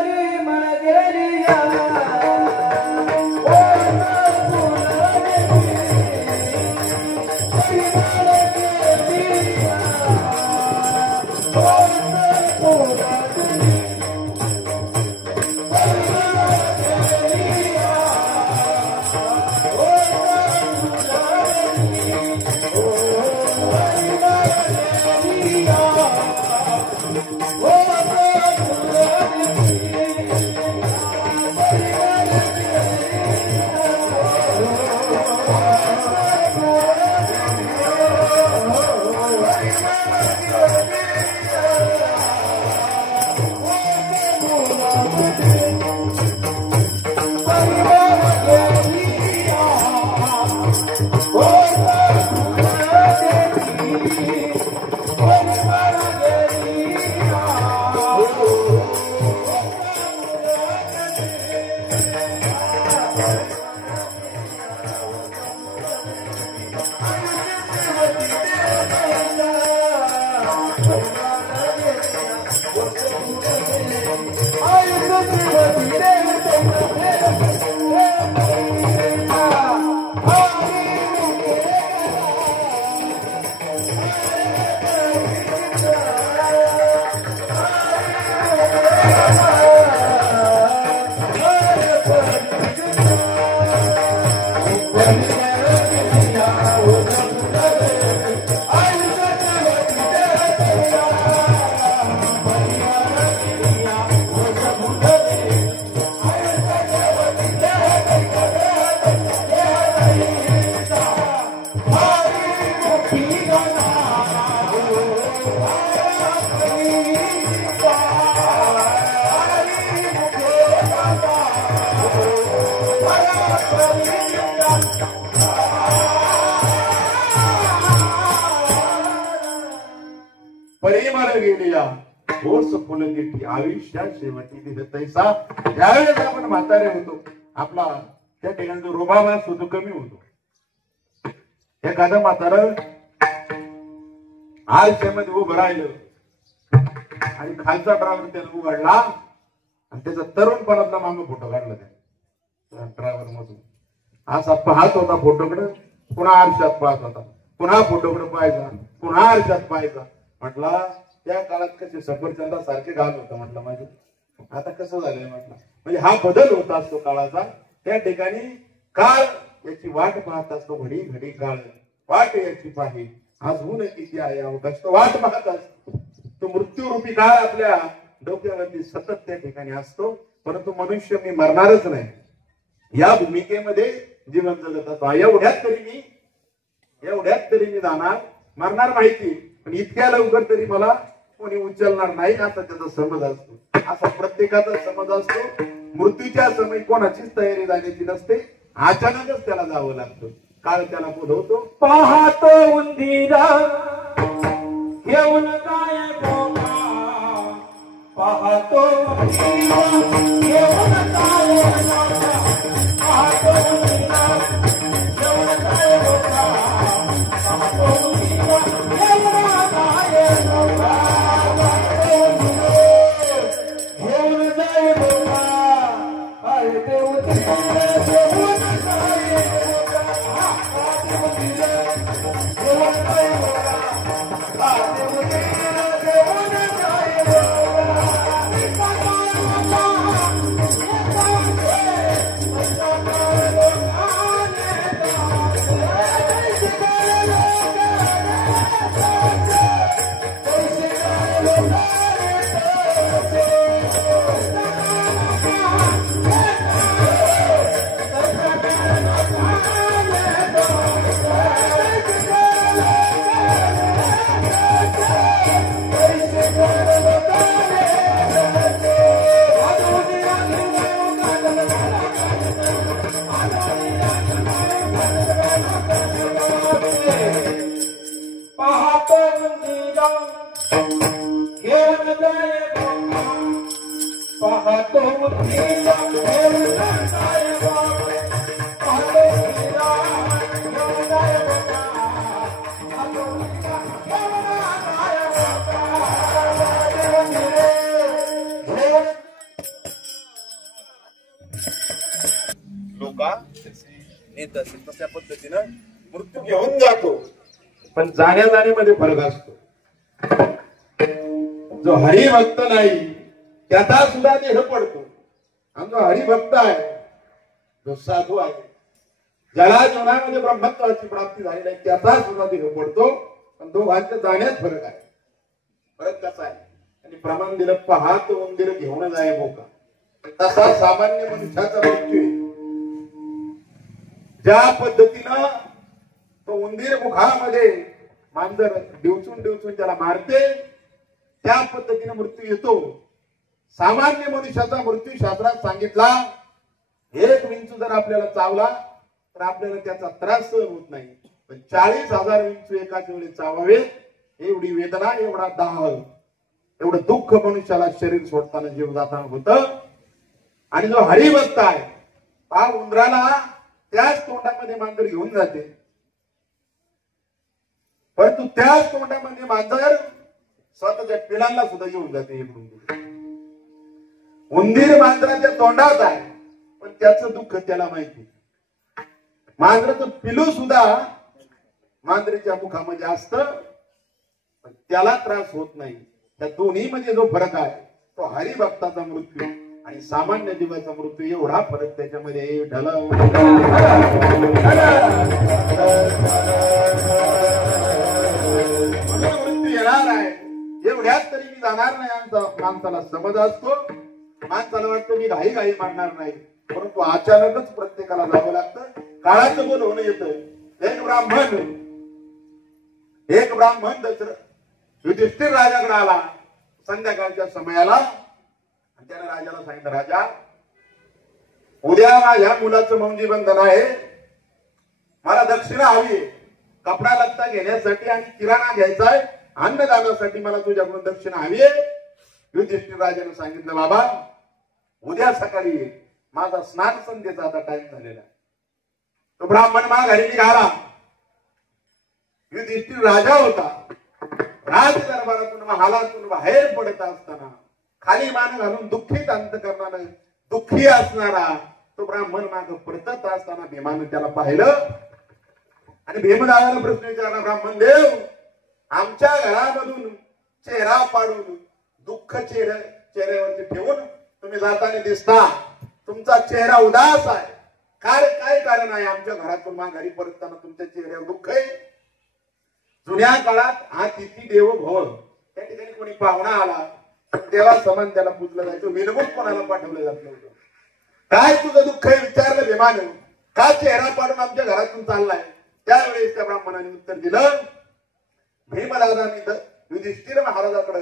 आयुष्यात शेवटी दिलं तैसा. ज्यावेळेस आपण म्हातारे होतो आपला त्या ठिकाणी जो रुबाब असतो तो कमी होतो. एखादं म्हातारं आरशामध्ये उभं राहिलं आणि खालचा ड्रायव्हर त्याला उघडला आणि त्याचा तरुणपणातला मागे फोटो काढला त्या ड्रायव्हर मधून असा पाहत होता फोटोकडे, पुन्हा आरशात पाहत होता, पुन्हा फोटोकडे पाहायचा, पुन्हा आरशात पाहायचा. म्हटला त्या काळात कसे सफरचंदा सारखे घाल होतं म्हटलं माझे, आता कसं झालंय म्हटलं. म्हणजे हा बदल होता असतो काळाचा. त्या ठिकाणी काळ याची वाट पाहत असतो, घडी घडी काळ वाट याची पाही अजून किती आहे अवकाश तो वाट पाहत असतो. तो मृत्यूरूपी काळ आपल्या डोक्यावरती सतत त्या ठिकाणी असतो. परंतु मनुष्य मी मरणारच नाही या भूमिकेमध्ये जीवन जगत असतो. एवढ्यात तरी मी जाणार, मरणार माहिती, पण इतक्या लवकर तरी मला कोणी उचलणार नाही असा त्याचा समज असतो. असा प्रत्येकाचा समज असतो. मृत्यूच्या समय कोणाचीच तयारी जाण्याची नसते, अचानकच त्याला जावं लागतं. काळ त्याला बोलवतो. पाहतो उंदीरा घेऊन काय बोला, पाहतो उंदीरा घेऊन काय बोला, पाहतो उंदीरा घेऊन काय बोला, पाहतो उंदीरा घेऊन काय बोला, घेऊन काय बोला, पाहतो उंदीरा घेऊन काय नेत असेल तशा पद्धतीनं मृत्यू घेऊन जातो. पण जाण्या जाण्यामध्ये फरक असतो. जो हरिभक्त नाही त्याचा सुद्धा देह पडतो, आणि जो हरिभक्त आहे, जो साधू आहे, ज्याला जीवनामध्ये ब्रह्मत्वाची प्राप्ती झाली नाही त्याचा सुद्धा देह पडतो. पण दोघांच्या जाण्यात फरक आहे. फरक कसा आहे? आणि प्रमाण दिलं, पाहत उंदीर घेऊन जाय बोका. तसा सामान्य मनुष्याचा मृत्यू आहे. ज्या पद्धतीनं तो उंदीर मुखामध्ये मांजर डिवचून त्याला मारते, त्या पद्धतीने मृत्यू येतो. सामान्य मनुष्याचा मृत्यू शास्त्रात सांगितला, एक विंचू जर आपल्याला चावला तर आपल्याला त्याचा त्रास सहन होत नाही. पण 40,000 विंचू एकाच वेळी चावावे एवढी वेदना, एवढा दाह, एवढं दुःख मनुष्याला शरीर सोडताना जीव जाताना होतं. आणि जो हरिभक्त आहे, हा उंदराला त्याच तोंडामध्ये मांजर घेऊन जाते, परंतु त्याच तोंडामध्ये मांजर स्वतःच्या पिलांना सुद्धा घेऊन जाते. उंदीर मांजराच्या तोंडात आहे, पण त्याचं दुःख त्याला माहिती. मांजराचं पिलू सुद्धा मांजरीच्या मुखामध्ये असतं, पण त्याला त्रास होत नाही. त्या दोन्ही मध्ये जो फरक आहे तो हरिभक्ताचा मृत्यू आणि सामान्य जीवाचा मृत्यू, एवढा फरक त्याच्यामध्ये मृत्यू येणार आहे. एवढ्यात तरी मी जाणार नाही माणसाला समज असतो. माणसाला वाटतं मी घाई मारणार नाही, परंतु अचानकच प्रत्येकाला जावं लागतं. काळाचं बोलवणं येतं. एक ब्राह्मण युधिष्ठिर राजाकडे आला संध्याकाळच्या समयाला, आणि त्याने राजाला सांगितलं, राजा उद्या माझ्या मुलाचं मौंजी बंधन आहे, मला दक्षिणा हवी, कपडा लत्ता घेण्यासाठी आणि किराणा घ्यायचा आहे, अन्नदानासाठी मला तुझ्याकडून दक्षिणा हवी आहे. युधिष्ठिर राजाने सांगितलं, बाबा उद्या सकाळी ये, माझा स्नान संध्येचा आता टाइम झालेला. तो ब्राह्मण माघारी निघाला. युधिष्ठिर राजा होता. राज दरबारातून महालातून बाहेर पडत असताना खाली मान घालून दुःखीत अंतकरणानं दुःखी असणारा तो ब्राह्मण माग परतत असताना भीमानं त्याला पाहिलं आणि भीमदादाला प्रश्न विचारला, ब्राह्मण देव, आमच्या घरामधून चेहरा पाडून दुःख चेहऱ्यावरती ठेवून तुम्ही जाताना दिसता. तुमचा चेहरा उदास आहे. काय कारण आहे? आमच्या घरातून माघारी परतताना तुमच्या चेहऱ्यावर दुःख आहे. जुन्या काळात हा तिथी देव भव, त्या ठिकाणी कोणी पाहुणा आला देवा समान त्याला पूजलं जायचं. विनमुख कोणाला पाठवलं जात नव्हतं. काय तुझं दुःख आहे विचारलं भीमानं. का चेहरा पाडून आमच्या घरातून चाललाय? त्यावेळेस त्या ब्राह्मणाने उत्तर दिलं, भीमदादांनी युधिष्ठिर महाराजाकडे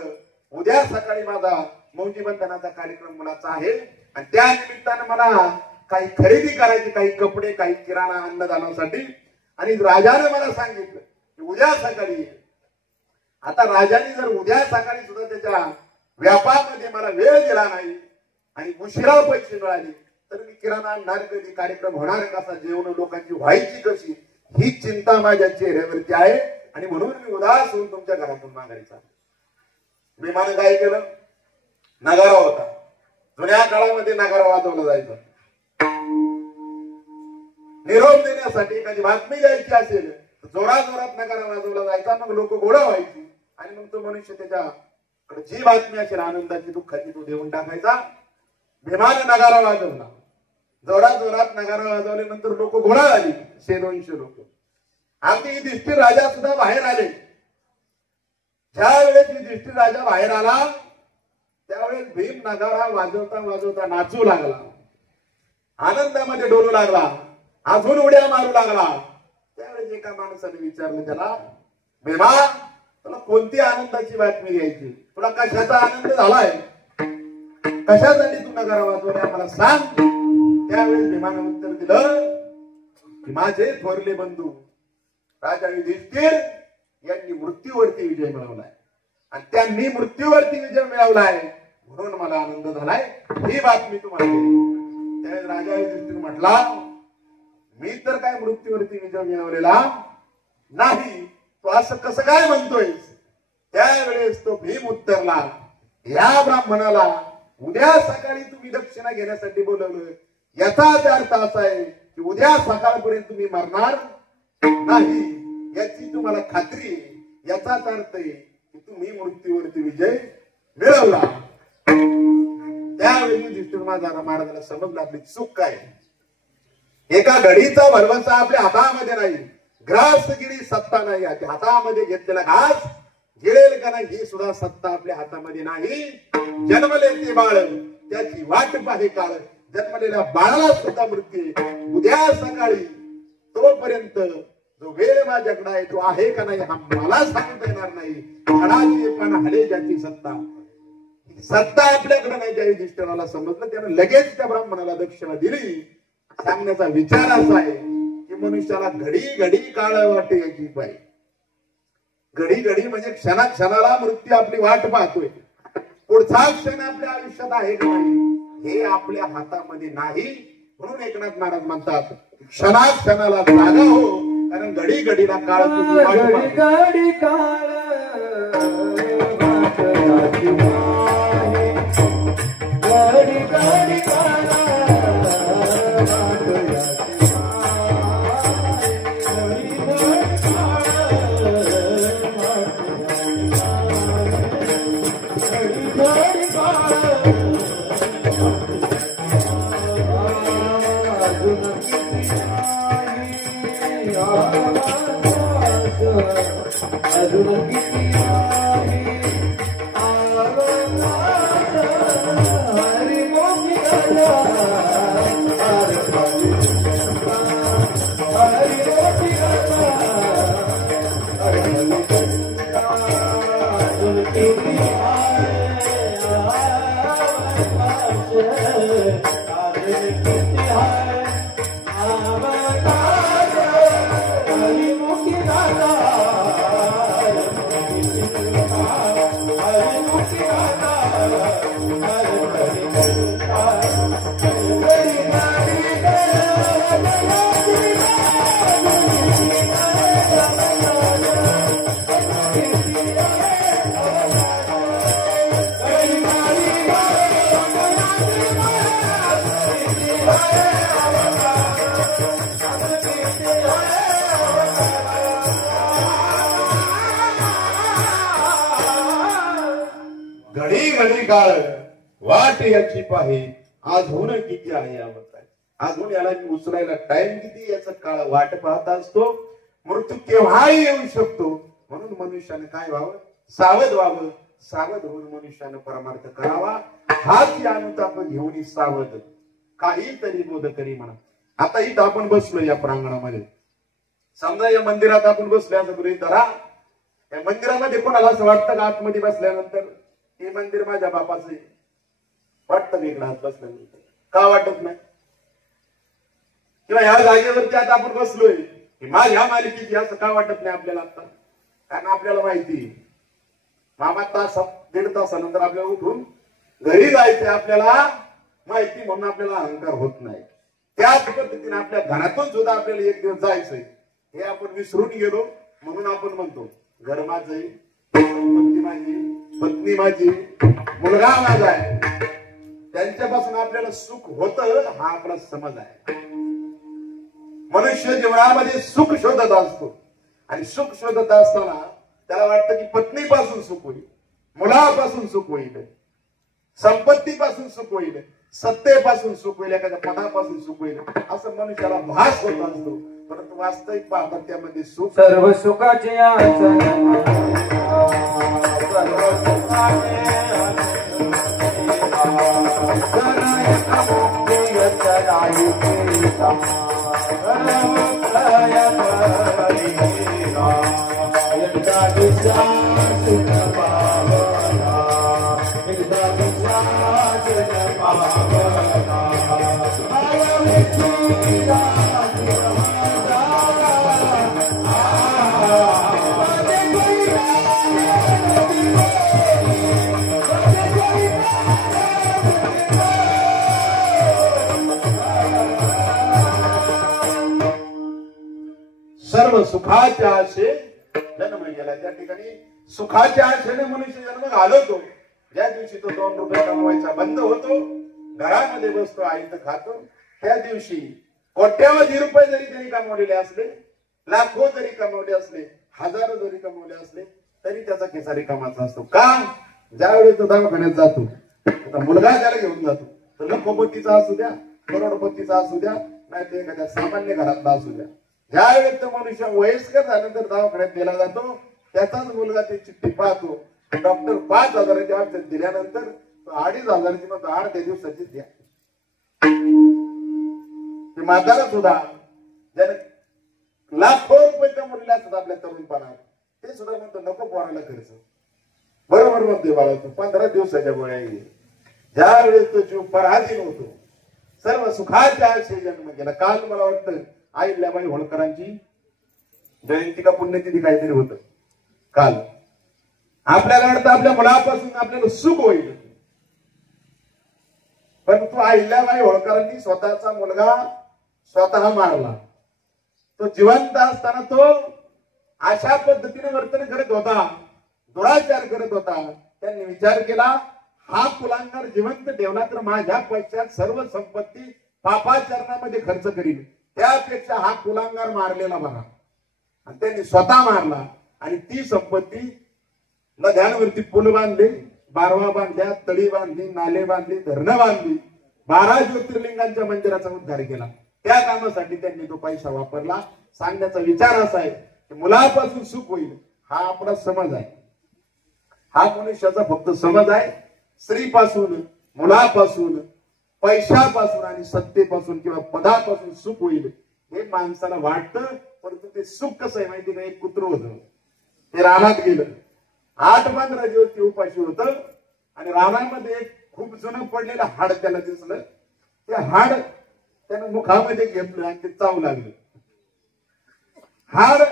उद्या सकाळी माझा मौंजीबंधनाचा कार्यक्रम मुलाचा आहे आणि त्या निमित्तानं मला काही खरेदी करायची, काही कपडे, काही किराणा अन्नदानासाठी. आणि राजाने मला सांगितलं की उद्या सकाळी. आता राजाने जर उद्या सकाळी सुद्धा त्याच्या व्यापारामध्ये मला वेळ दिला नाही आणि उशिरा पैसे मिळाले तर मी किराणा आणणार कधी, कार्यक्रम होणार कसा, जेवण लोकांची व्हायची कशी, ही चिंता माझ्या चेहऱ्यावरती आहे आणि म्हणून मी उदास होऊन तुमच्या घरातून माघारी चाललो. भीमानं काय केलं? नगारा होता. जुन्या काळामध्ये नगारा वाजवला जायचा. निरोप देण्यासाठी एखादी बातमी द्यायची असेल जोरात नगारा वाजवला जायचा. मग लोक गोळा व्हायची आणि मग तो मनुष्य त्याच्याकडे जी बातमी असेल आनंदाची दुःखाची तो देऊन टाकायचा. भीमानं नगारा वाजवला. जोरात नगारा वाजवल्यानंतर लोक गोळा झाली, 100-200 लोक. अगदी युधिष्ठिर राजा सुद्धा बाहेर आले. ज्या वेळेस युधिष्ठिर राजा बाहेर आला त्यावेळेस भीम नगारा वाजवता नाचू लागला, आनंदामध्ये डोलू लागला, अजून उड्या मारू लागला. त्यावेळेस एका माणसाने विचारलं त्याला, भीमा, तुला कोणती आनंदाची बातमी द्यायची? तुला कशाचा आनंद झालाय? कशासाठी तू नगारा वाजवल्या मला सांग. त्यावेळेस भीमानं उत्तर दिलं की माझे थोरले बंधू राजा युधिष्ठिर यांनी मृत्यूवरती विजय मिळवलाय आणि त्यांनी मृत्यूवरती विजय मिळवलाय म्हणून मला आनंद झालाय, ही बातमी तुम्हाला दिली. त्यावेळेस राजा युधिष्ठिर म्हटला, मी तर काय मृत्यूवरती विजय मिळवलेला नाही, तो असं कसं काय म्हणतोयस? त्यावेळेस तो भीम उत्तरला, या ब्राह्मणाला उद्या सकाळी तुम्ही दक्षिणा घेण्यासाठी बोलवलं, याचाच अर्थ असा आहे की उद्या सकाळपर्यंत तुम्ही मरणार नाही याची तुम्हाला खात्री आहे. याचाच अर्थ आहे की तुम्ही मृत्यूवरती विजय मिळवला. त्यावेळी युधिष्ठिर महाराजाला समजलं आपली चूक काय. एका घडीचा भरवसा आपल्या हातामध्ये नाही, ग्रासगिरी सत्ता नाही. हातामध्ये घेतलेला घास गिळेल का नाही ही सुद्धा सत्ता आपल्या हातामध्ये नाही. जन्मले ते बाळ त्याची वाट पाहे काळ. जन्मलेल्या बाळाला सुद्धा मृत्यू उद्या सकाळी. तोपर्यंत जो वेळ माझ्याकडे आहे तो आहे का नाही हा मला सांगता येणार नाही. हडाची पण हडे ज्याची सत्ता आपल्याकडे नाही. त्या युधिष्ठिराला समजलं. त्यानं लगेच त्या ब्राह्मणाला दक्षिणा दिली. सांगण्याचा विचार असा आहे की मनुष्याला घडी काळ वाटे याची पाहिजे. घडी म्हणजे क्षणाला मृत्यू आपली वाट पाहतोय. पुढचा क्षण आपल्या आयुष्यात आहे का नाही हे आपल्या हातामध्ये नाही. म्हणून एकनाथ महाराज म्हणतात क्षणाला जागा हो, कारण घडीला काळ तुझी वाट Hare घडी घडी काळ वाट याची पाहे अजून किती आहे यावत आहे. अजून याला उचलायला टाइम किती, याचा काळ वाट पाहता असतो. मृत्यू केव्हाही येऊ शकतो. म्हणून मनुष्याने काय व्हावं, सावध व्हावं. सावध होऊन मनुष्यानं परमार्थ करावा. हाच अनुताप घेऊन सावध काहीतरी बोध करी म्हणा. आता इथं आपण बसलो या प्रांगणामध्ये, समजा या मंदिरात आपण बसलो असं गृहीत धरा. या मंदिरामध्ये कोणाला असं वाटतं का आतमध्ये बसल्यानंतर हे मंदिर माझ्या बापाचं आहे? वाटतं वेगळं आत बसल्यानंतर? का वाटत नाही? किंवा ह्या जागेवरती आता आपण बसलोय माझ्या मालकीची असं का वाटत नाही आपल्याला आता? कारण आपल्याला माहिती मामा दीड तासानंतर आपल्याला उठून घरी जायचंय, आपल्याला माहिती, म्हणून आपल्याला अहंकार होत नाही. त्याच पद्धतीने आपल्या घरातून सुद्धा आपल्याला एक दिवस जायचंय हे आपण विसरून गेलो. म्हणून आपण म्हणतो घर माझं आहे, संपत्ती माझी, पत्नी माझी, मुलगा माझा आहे. त्यांच्यापासून आपल्याला सुख होतं हा आपला समज आहे. मनुष्य जीवनामध्ये सुख शोधत असतो आणि सुख शोधत असताना त्याला वाटतं की पत्नीपासून सुख होईल, मुलापासून सुख होईल, संपत्तीपासून सुख होईल, सत्तेपासून सुख होईल, एखाद्या पदापासून सुख होईल, असं मनुष्याला भास होत असतो. परंतु वास्तविक पाहतात त्यामध्ये सुख सर्व सुखाचे सर्व सुखाच्या आशे जन्म गेला. त्या ठिकाणी सुखाच्या आशेने मनुष्य जन्म घालवतो. ज्या दिवशी तो 2 रुपये कमवायचा बंद होतो, घरामध्ये बसतो, आयत खातो, त्या दिवशी कोट्यावधी रुपये जरी त्यांनी कमवलेले असले, लाखो जरी कमवले असले, हजारो जरी कमवले असले, तरी त्याचा खिसा रिकामाचा असतो. का? ज्यावेळी तो दवाखान्यात जातो, मुलगा त्याला घेऊन जातो, तर लखोपतीचा असू द्या, करोडपतीचा असू द्या, नाही तर एखाद्या सामान्य घरातला असू द्या, ज्यावेळी तो मनुष्य वयस्कर झाल्यानंतर दवाखान्यात नेला जातो, त्याचाच मुलगा ती चिठ्ठी पाहतो. डॉक्टर 5,000ची औषध दिल्यानंतर 2,500ची मग 8 दिवसाची द्या. ते म्हातारा सुद्धा ज्याने लाखो रुपये कमवलेले असतात आपल्या तरुणपणात, ते सुद्धा म्हणतो नको पोराला खर्च. बरोबर म्हणते बाळा तू, 15 दिवसाच्या गोळ्या घे. ज्यावेळेस तो जीव पराधीन होतो, सर्व सुखाच्या आशे जन्म गेला. काल मला वाटतं अहिल्याबाई होळकरांची जयंती का पुण्यतिथी काहीतरी होतं काल. आपल्याला वाटतं आपल्या मुलापासून आपल्याला सुख होईल, परंतु अहिल्याबाई होळकरांनी स्वतःचा मुलगा स्वतः मारला. तो जिवंत असताना तो अशा पद्धतीने वर्तन करत होता, दुराचार करत होता. त्यांनी विचार केला, हा कुलांगार जिवंत ठेवला तर माझ्या पश्चात सर्व संपत्ती पापाचरणामध्ये खर्च करील, त्यापेक्षा हा कुलांगार मारलेला बरा. आणि त्यांनी स्वतः मारला आणि ती संपत्ती नद्यांवरती पूल बांधले, बारवा बांधल्या, तळी बांधली, नाले बांधली, धरणं बांधली, 12 ज्योतिर्लिंगांच्या मंदिराचा उद्धार केला. त्या कामासाठी त्यांनी तो पैसा वापरला. सांगण्याचा विचार असा आहे की मुलापासून सुख होईल हा आपला समज आहे, हा मनुष्याचा फक्त समज आहे. स्त्रीपासून, मुलापासून, पैशापासून आणि सत्तेपासून किंवा पदापासून सुख होईल हे माणसाला वाटतं. परंतु ते सुख कसं आहे माहिती नाही. एक कुत्र होतं, ते रानात गेलं, 8-15 दिवस ते उपाशी होतं आणि रानामध्ये एक खूप जुनं पडलेलं हाड त्याला दिसलं. ते हाड त्यानं मुखामध्ये घेतलं आणि ते चावू लागलं. हाड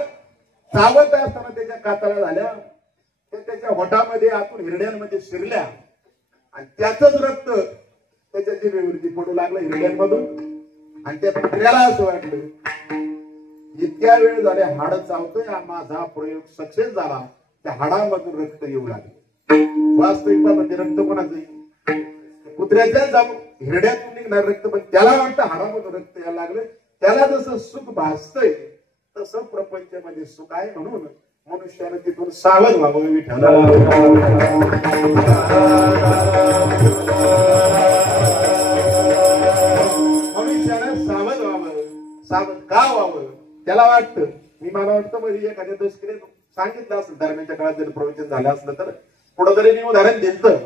चावत असताना त्याच्या कातळा झाल्या, ते त्याच्या होटामध्ये आतून हिरड्यांमध्ये शिरल्या आणि त्याचंच रक्त त्याच्या जिभेवरती पडू लागलं हिरड्यांमधून. आणि त्या कुत्र्याला असं वाटलं इतक्या वेळ झाले हाड चावतोय, माझा प्रयोग सक्सेस झाला. त्या हाडामधून रक्त येऊ लागले. वास्तविक ते रक्त कोणाचं? कुत्र्याच्या हिरड्यातून निघणार रक्त, पण त्याला वाटतं हाडामधून रक्त यायला लागलं. त्याला जसं सुख भासतंय तसं प्रपंचामध्ये सुख आहे. म्हणून मनुष्यानं तिथून सावध व्हावं. विठ्ठल मनुष्यानं सावध व्हावं. सावध का व्हावं? त्याला वाटतं, मला वाटतं मध्ये एखाद्या दशकीने सांगितलं असेल धर्माच्या काळात जर प्रवचन झालं असलं तर कुठंतरी मी उदाहरण दिलं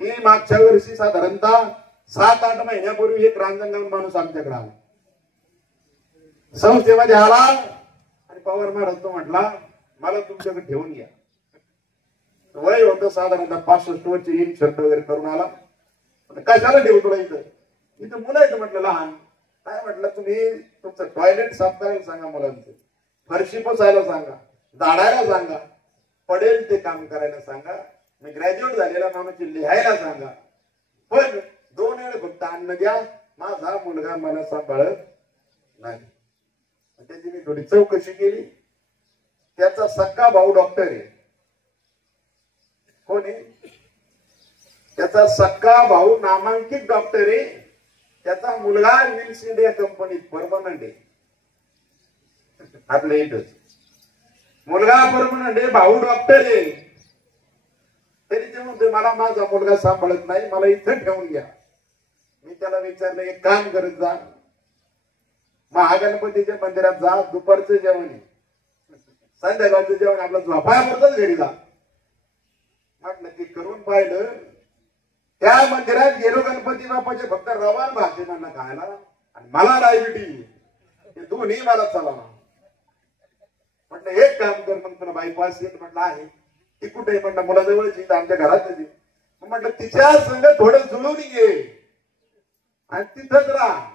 की मागच्या वर्षी साधारणतः 7-8 महिन्यापूर्वी एक रांजणगाव माणूस आमच्याकडे आला. संस्थेमध्ये आला आणि पवार महाराज तो म्हटला मला तुमच्याकडे ठेवून घ्या. वय होतं साधारणतः 65 वर्ष. इन शर्ट वगैरे करून आला. कशाला ठेवू तुला इथं? इथं मुलं आहेत म्हटलं लहान. काय म्हटलं तुम्ही तुमचं टॉयलेट साफ करायला सांगा, मुलांचं फरशी पुसायला सांगा, झाडायला सांगा, पडेल ते काम करायला सांगा, मी ग्रॅज्युएट झालेला माणूस लिहायला सांगा, पण 2 वेळ फक्त अन्न द्या. माझा मुलगा मला सांभाळत नाही. त्याची मी थोडी चौकशी केली. त्याचा सक्का भाऊ डॉक्टर आहे. कोण आहे? त्याचा सक्का भाऊ नामांकित डॉक्टर आहे. त्याचा मुलगा विल्स इंडिया कंपनीत परमनंट आहे. आपल्या इथंच मुलगा परमनंट आहे, भाऊ डॉक्टर आहे. तरी ते म्हणते मला माझा मुलगा सांभाळत नाही, मला इथं ठेवून घ्या. मी त्याला विचारलं एक काम करत जा, महागणपतीच्या मंदिरात जा, दुपारचं जेवण संध्याकाळचं जेवण आपलं झोपायापुरतच घरी जा. म्हटलं की करून पाहिलं. त्या मंदिरात गेलो गणपती बाप्पाचे फक्त रवान भाजी त्यांना खायला आणि मला डायबिटीज, हे दोन्ही मला चला. म्हटलं एक काम कर, मग तुला बायपास येईल म्हटलं आहे. ती कुठे? म्हटलं मुलाजवळची, आमच्या घरात. म्हटलं तिच्या संग थोडं जुळून घे आणि तिथंच राहा.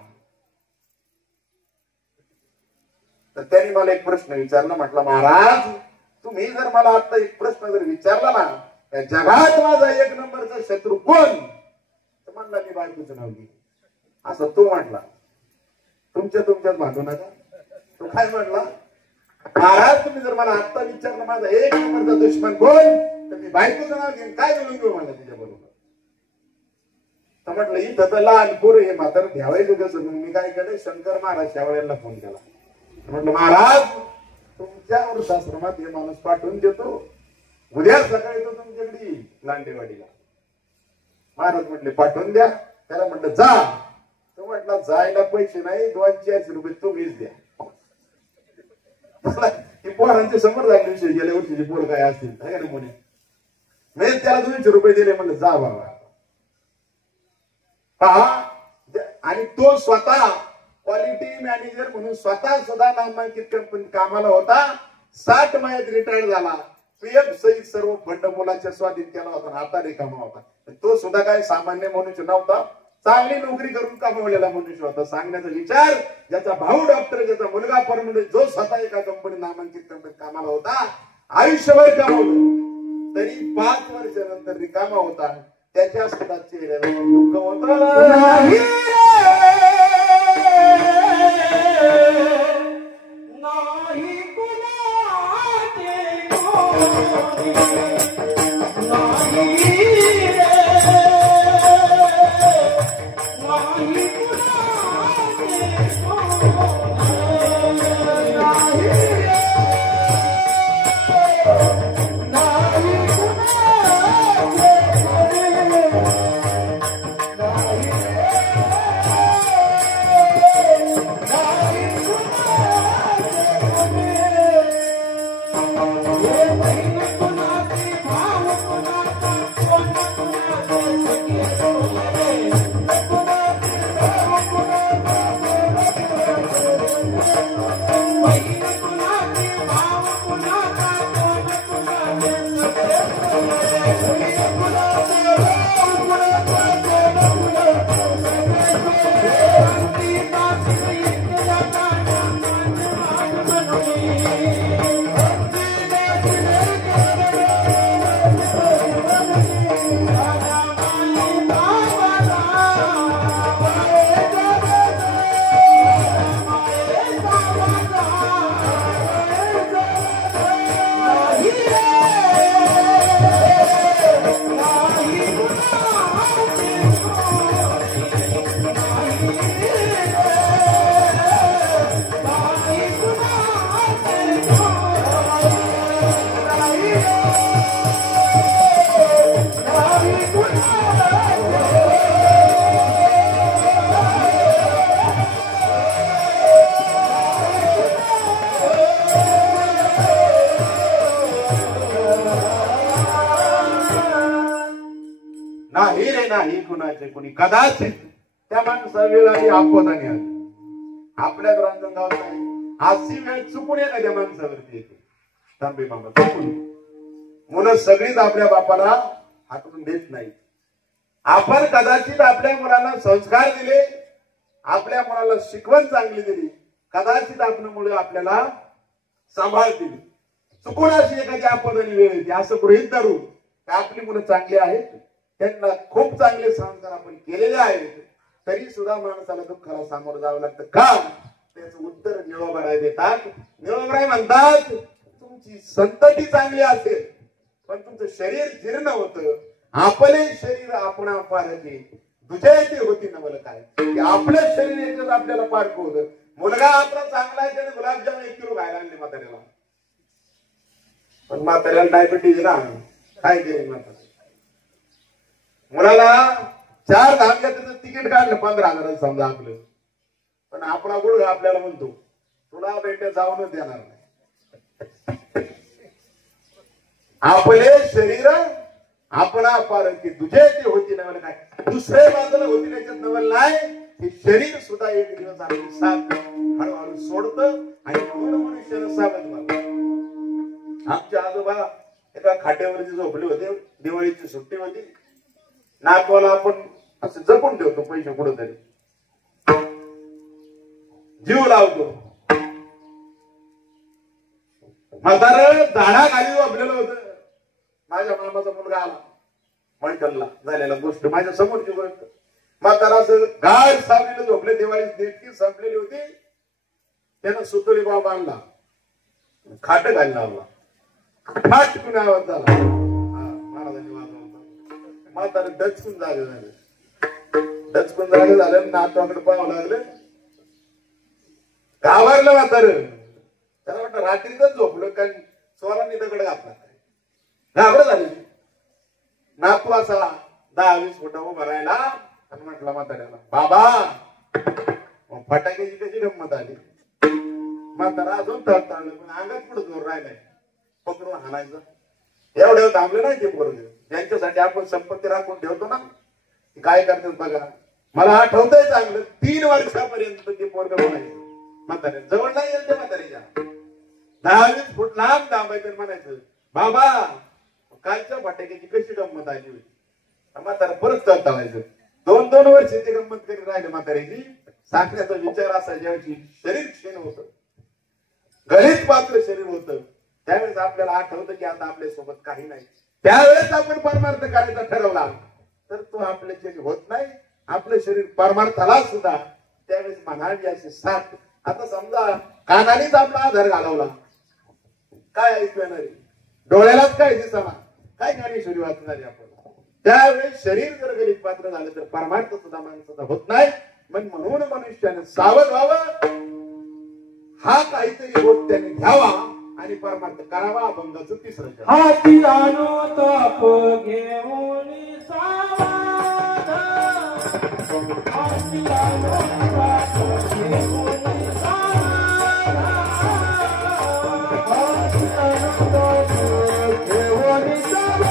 तर त्यांनी मला एक प्रश्न विचारला. म्हटलं महाराज तुम्ही जर मला आता एक प्रश्न जर विचारला ना, या जगात माझा 1 नंबरचा शत्रू कोण? तर म्हणला मी बायकोचं नाव घे. असं तो म्हटला. तुमच्यात भांडू नका. तो काय म्हटला? महाराज तुम्ही जर मला आता विचारलं माझा 1 नंबरचा दुश्मन कोण, तर मी बायकोचं नाव घेऊन काय बोलून घेऊ मला तिच्या बरोबर. तर म्हटलं इथं तर लहान पोर हे म्हातारं ठेवायचं कसं? मी काय केलं, शंकर महाराज शेवळ्यांना फोन केला. म्हटलं महाराज तुमच्या वृद्धाश्रमात हे माणूस पाठवून देतो, उद्या सकाळी तो तुमच्याकडे लांडेवाडीला. महाराज म्हटले पाठवून द्या. त्याला म्हटलं जा. तो म्हटला जायला पैसे नाही, 200-400 रुपये तुम्हीच द्या. हे पोरांचे समोर झाले विषय, गेल्या वर्षीचे पोर काय असतील म्हणे. मी त्याला 200 रुपये दिले. म्हणलं जा बाबा. पहा, आणि तो स्वतः क्वालिटी मॅनेजर म्हणून स्वतः सुद्धा नामांकित कंपनी कामाला होता. 60 महिन्यात रिटायर्ड झाला. पीएफ सहित सर्व फंड मुलाच्या स्वाधीन केला होता. आता रिकामा होता. तो सुद्धा काय सामान्य मनुष्य नव्हता. चांगली नोकरी करून कमवलेला मनुष्य होता. सांगण्याचा विचार, ज्याचा भाऊ डॉक्टर, ज्याचा मुलगा परमनंट, जो स्वतः एका कंपनी नामांकित कंपनीत कामाला होता, आयुष्यभर कमवलं तरी 5 वर्षानंतर रिकामा होता. त्याच्या सुद्धा चेहऱ्यावर दुःख होतं. काही रे नाही कुणाचे कुणी कदाचित त्या माणसा वेळ आली आपदाने आली आपल्या ग्रंथात गाव नाही अशी वेळ चुकून एखाद्या माणसावरती येते तांबे मामा चुकून मुलं सगळीच आपल्या बापाला हातून देत नाही आपण कदाचित आपल्या मुलांना संस्कार दिले आपल्या मुलाला शिकवण चांगली दिली कदाचित आपण मुलं आपल्याला सांभाळतील चुकून अशी एखादी आपदाने वेळ येते असं गृहीत धरू आपली मुलं चांगली आहेत त्यांना खूप चांगले संस्कार आपण केलेले आहेत तरी सुद्धा माणसाला दुःखाला सामोरं जावं लागतं का त्याचं उत्तर निळोबराय देतात निळोबराय म्हणतात तुमची संतती चांगली असेल पण तुमचं शरीर जीर्ण होतं आपले शरीर आपण पारखे दुजायची होती ना मला काय की आपलं शरीर एकच आपल्याला पारखं होतं मुलगा आपला चांगला आहे त्याने गुलाबजाम 1 किलो खायला आणले म्हाताऱ्याला पण म्हाताऱ्याला डायबिटीज ना काय केले म्हातारा मुलाला 4 धाम त्याचं तिकीट काढलं 15,000 समजा आपलं पण आपला गुडघा आपल्याला म्हणतो तुला बेटे जाऊनच देणार नाही आपले शरीर आपणा पार की तुझे ते होती नवल काय दुसऱ्या बाजूला होती त्याच्यात नवल नाही हे शरीर सुद्धा एक दिवस आपली साथ हळूहळू सोडतं आणि म्हणून मनुष्याला सावध व्हावं आमचे आजोबा एका खाट्यावरती झोपले होते दिवाळीची सुट्टी होती नातवाला आपण असं जपून ठेवतो पैसे कुठंतरी जीव लावतो म्हातारं झाडाखाली झोपलेलं होतं माझ्या मामाचा मुलगा आला मळकलला झालेला गोष्ट माझ्या समोरची गोष्ट म्हातारा असं गाड सावलीला झोपले दिवाळी नेटकी संपलेली होती त्यानं सुतळी बाबा आणला खाट घालून लावला फाट कुणी आवाज झाला महाराजांनी वाजवला म्हातारा डचकून जागे झालं नातवाकडे पाहावं लागलं गावारलं म्हातार त्याला वाटतं रात्रीतच झोपलं कारण चोरांनी दगड घातला घाबरत झाली नातू असा 10-20 फुट उभा राहिला आणि म्हटला म्हाताऱ्याला बाबा फटाक्याची कशी गंमत आली म्हातारा अजून तळतळलं पण अंगात पुढे जोर राहिलाय पकडून हाणायचं एवढं थांबलं नाही ते पोरग ज्यांच्यासाठी आपण संपत्ती राखून ठेवतो ना काय करतात बघा मला आठवतंय चांगलं 3 वर्षापर्यंत ते पोरग म्हणायचं म्हाताऱ्या जवळ नाही येईल ते म्हाताऱ्याच्या 10-20 फूट लांब थांबायचं म्हणायचं बाबा कालच्या फटाक्याची कशी गंमत आली होती म्हातारा परत तळतळायचं 2-2 वर्ष ते गंमत करीत राहिले म्हाताऱ्याची साखऱ्याचा विचार असा ज्यावेळी शरीर क्षीण होतं गलित पात्र शरीर होतं त्यावेळेस आपल्याला आठवतं की आता आपल्या सोबत काही नाही त्यावेळेस आपण परमार्थ करायचा ठरवला तर तो आपल्याच्याने होत नाही आपलं शरीर परमार्थाला सुद्धा त्यावेळेस म्हणावी अशी साथ आता समजा कानानेच आपला आधार घालवला काय ऐकू येणार डोळ्यालाच काय दिसणार काय ज्ञानेश्वरी वाचणारी आपण त्यावेळेस शरीर जर गलित पात्र झालं तर परमार्थ सुद्धा माणसाचा होत नाही म्हणून मनुष्याने सावध व्हावं हा काहीतरी होत त्याने घ्यावा आणि परमार्थ करावा अभंगाचं 3रं हाती आणो ताप घेऊन सावध हाती आणो ताप घेऊन सावध हाती आणो ताप घेऊन सावध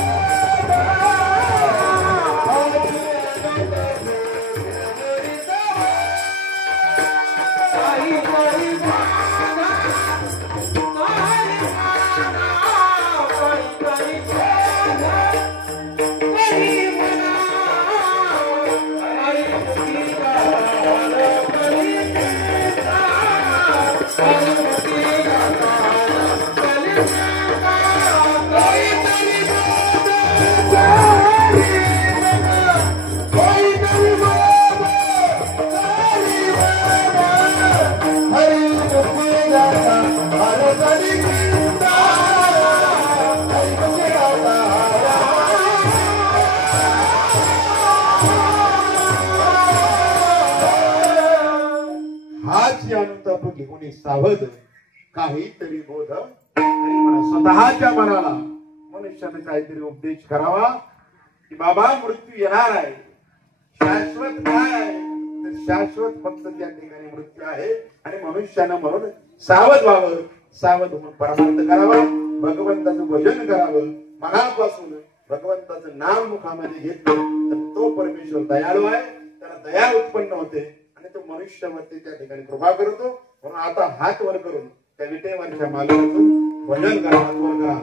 हाती आणो ताप घेऊन घेऊन सावध काहीतरी बोध स्वतःच्या मनाला मनुष्याने काहीतरी उपदेश करावा की बाबा मृत्यू येणार आहे शाश्वत काय आहे शाश्वत फक्त त्या ठिकाणी मृत्यू आहे आणि मनुष्यानं म्हणून सावध व्हावं सावध होऊन परमार्थ करावा भगवंताचं भजन करावं मनापासून भगवंताचं नाम मुखामध्ये घेतलं तर तो परमेश्वर दयाळू आहे, त्याला दया उत्पन्न होते आणि तो मनुष्यावरती त्या ठिकाणी कृपा करतो. म्हणून आता हात वर करून त्या विटेवरच्या मालकाचं भजन करा, हात वर करा.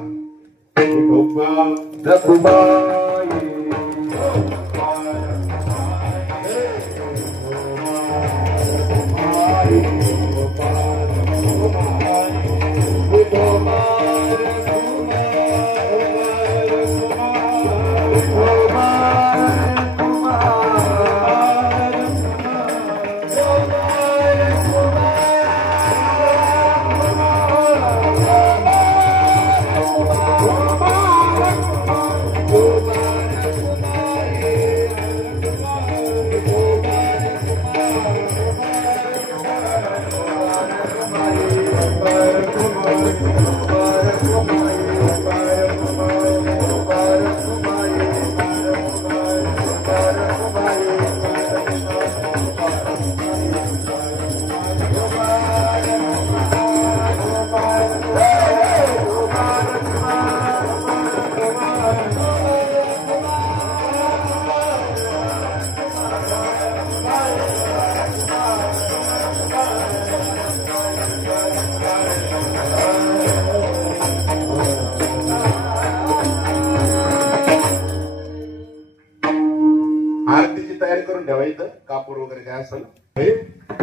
आरतीची तयारी करून ठेवा. इथं कापूर वगैरे काय असेल.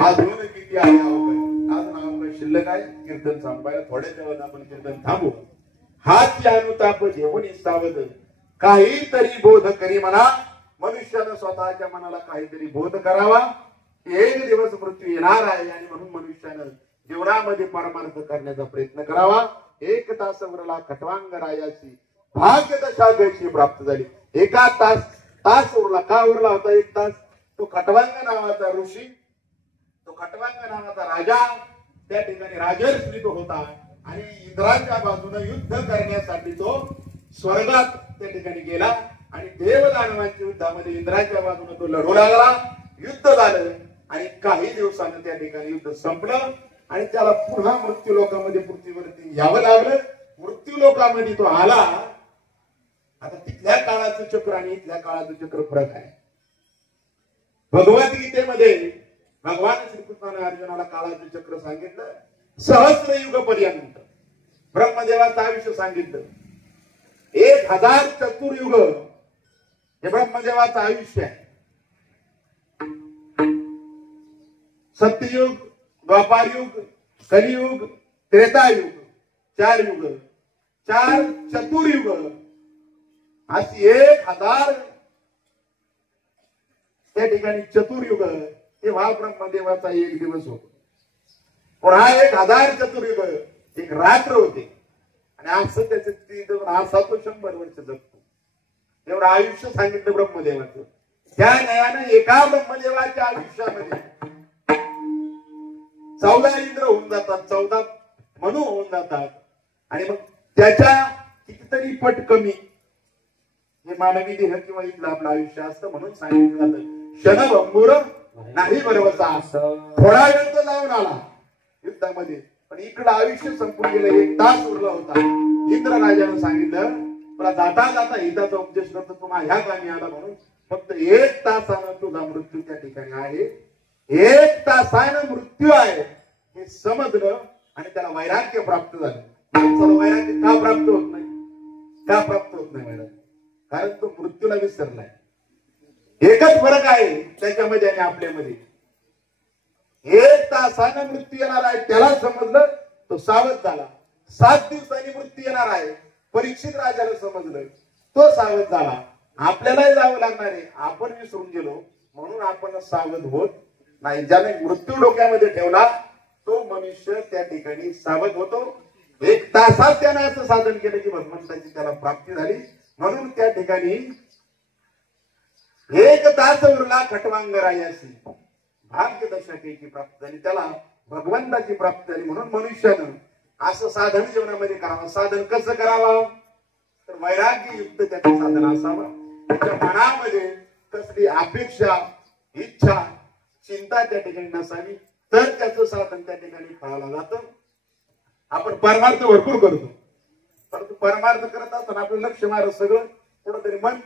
अजून किती आहे अवघड, अजून अवघड शिल्लक आहे. कीर्तन संपायला थोड्याच वेळात आपण कीर्तन थांबू. हाच अनुताप जेवणी सावध काहीतरी बोध करी म्हणा. मनुष्यानं स्वतःच्या मनाला काहीतरी बोध करावा. एक दिवस मृत्यू येणार आहे आणि म्हणून मनुष्यानं जीवनामध्ये परमार्थ करण्याचा प्रयत्न करावा. एक तासावरला खटवांग रायाची भाग्य दशा गैची प्राप्त झाली. एका तास उरला. का उरला होता एक तास? तो खटवांग नावाचा ऋषी, तो खटवांग नावाचा राजा त्या ठिकाणी राजर्षी तो होता आणि इंद्राच्या बाजूने युद्ध करण्यासाठी तो स्वर्गात त्या ठिकाणी गेला आणि देवदानवांच्या युद्धामध्ये इंद्राच्या बाजूने तो लढू लागला. युद्ध झालं आणि काही दिवसानं त्या ठिकाणी युद्ध संपलं आणि त्याला पुन्हा मृत्यू लोकामध्ये पृथ्वीवरती यावं लागलं. मृत्यू लोकामध्ये तो आला. आता तिथल्या काळाचं चक्र आणि इथल्या काळाचं चक्र फरक आहे. भगवद्गीतेमध्ये भगवान श्रीकृष्णाने अर्जुनाला काळाचं चक्र सांगितलं. सहस्र युग पर्यंत ब्रह्मदेवाचं आयुष्य सांगितलं. 1000 चतुर्युग हे ब्रह्मदेवाचं आयुष्य आहे. सत्ययुग, द्वापारयुग, कलियुग, त्रेतायुग, 4 युग, 4 चतुर्युग अशी 1000 त्या ठिकाणी चतुर्युग. तेव्हा ब्रह्मदेवाचा एक दिवस होतो. पुन्हा 1000 चतुर्युग एक रात्र होते आणि असं त्याचे 100 वर्ष जगतो. एवढं आयुष्य सांगितलं ब्रह्मदेवाचं. त्या न्यायानं एका ब्रह्मदेवाच्या आयुष्यामध्ये 14 इंद्र होऊन जातात, 14 मनु होऊन जातात आणि मग त्याच्या कितीतरी पट कमी हे मानवी देह किंवा इथलं आपलं आयुष्य असतं. म्हणून सांगितलं जातं क्षणभंगुर नाही बरोबर. थोडा वेळ तो जाऊन आला युद्धामध्ये पण इकडं आयुष्य संपून गेलं. 1 तास उरला होता. इंद्र राजानं सांगितलं तुला जाता जाता हिताचा उपदेश करतो, तुम्हाला ह्या कामी आला म्हणून फक्त 1 तासानं तुझा मृत्यू त्या ठिकाणी आहे. 1 तासानं मृत्यू आहे हे समजलं आणि त्याला वैराग्य प्राप्त झालं. माणसाला वैराग्य का प्राप्त होत नाही? का प्राप्त होत नाही वैराग्य? कारण तो मृत्यूला विसरलाय. एकच फरक आहे त्याच्यामध्ये आणि आपल्यामध्ये. 1 तासानं मृत्यू येणार आहे त्याला समजलं, तो सावध झाला. 7 दिवसांनी मृत्यू येणार आहे परीक्षित राजाला समजलं, तो सावध झाला. आपल्यालाही जावं लागणार आहे, आपण विसरून गेलो म्हणून आपण सावध होत नाही. ज्याने मृत्यू डोक्यामध्ये ठेवला तो मनुष्य त्या ठिकाणी सावध होतो. 1 तासात त्याने असं साधन केलं की भगवंताची त्याला प्राप्ती झाली. म्हणून त्या ठिकाणी 1 तास उरला खटवांग रायासी भाग्य दशकेची प्राप्ती झाली. त्याला भगवंताची प्राप्ती झाली. म्हणून मनुष्यानं असं साधन जीवनामध्ये करावं. साधन कसं करावं? तर वैराग्ययुक्त त्याचं साधन असावं. त्याच्या मनामध्ये कसली अपेक्षा, इच्छा, चिंता त्या ठिकाणी नसावी, तर त्याचं साधन त्या ठिकाणी फळाला जातं. आपण परमार्थ भरपूर करतो, परंतु परमार्थ करत असताना आपलं लक्ष मारत सगळं कुठंतरी मन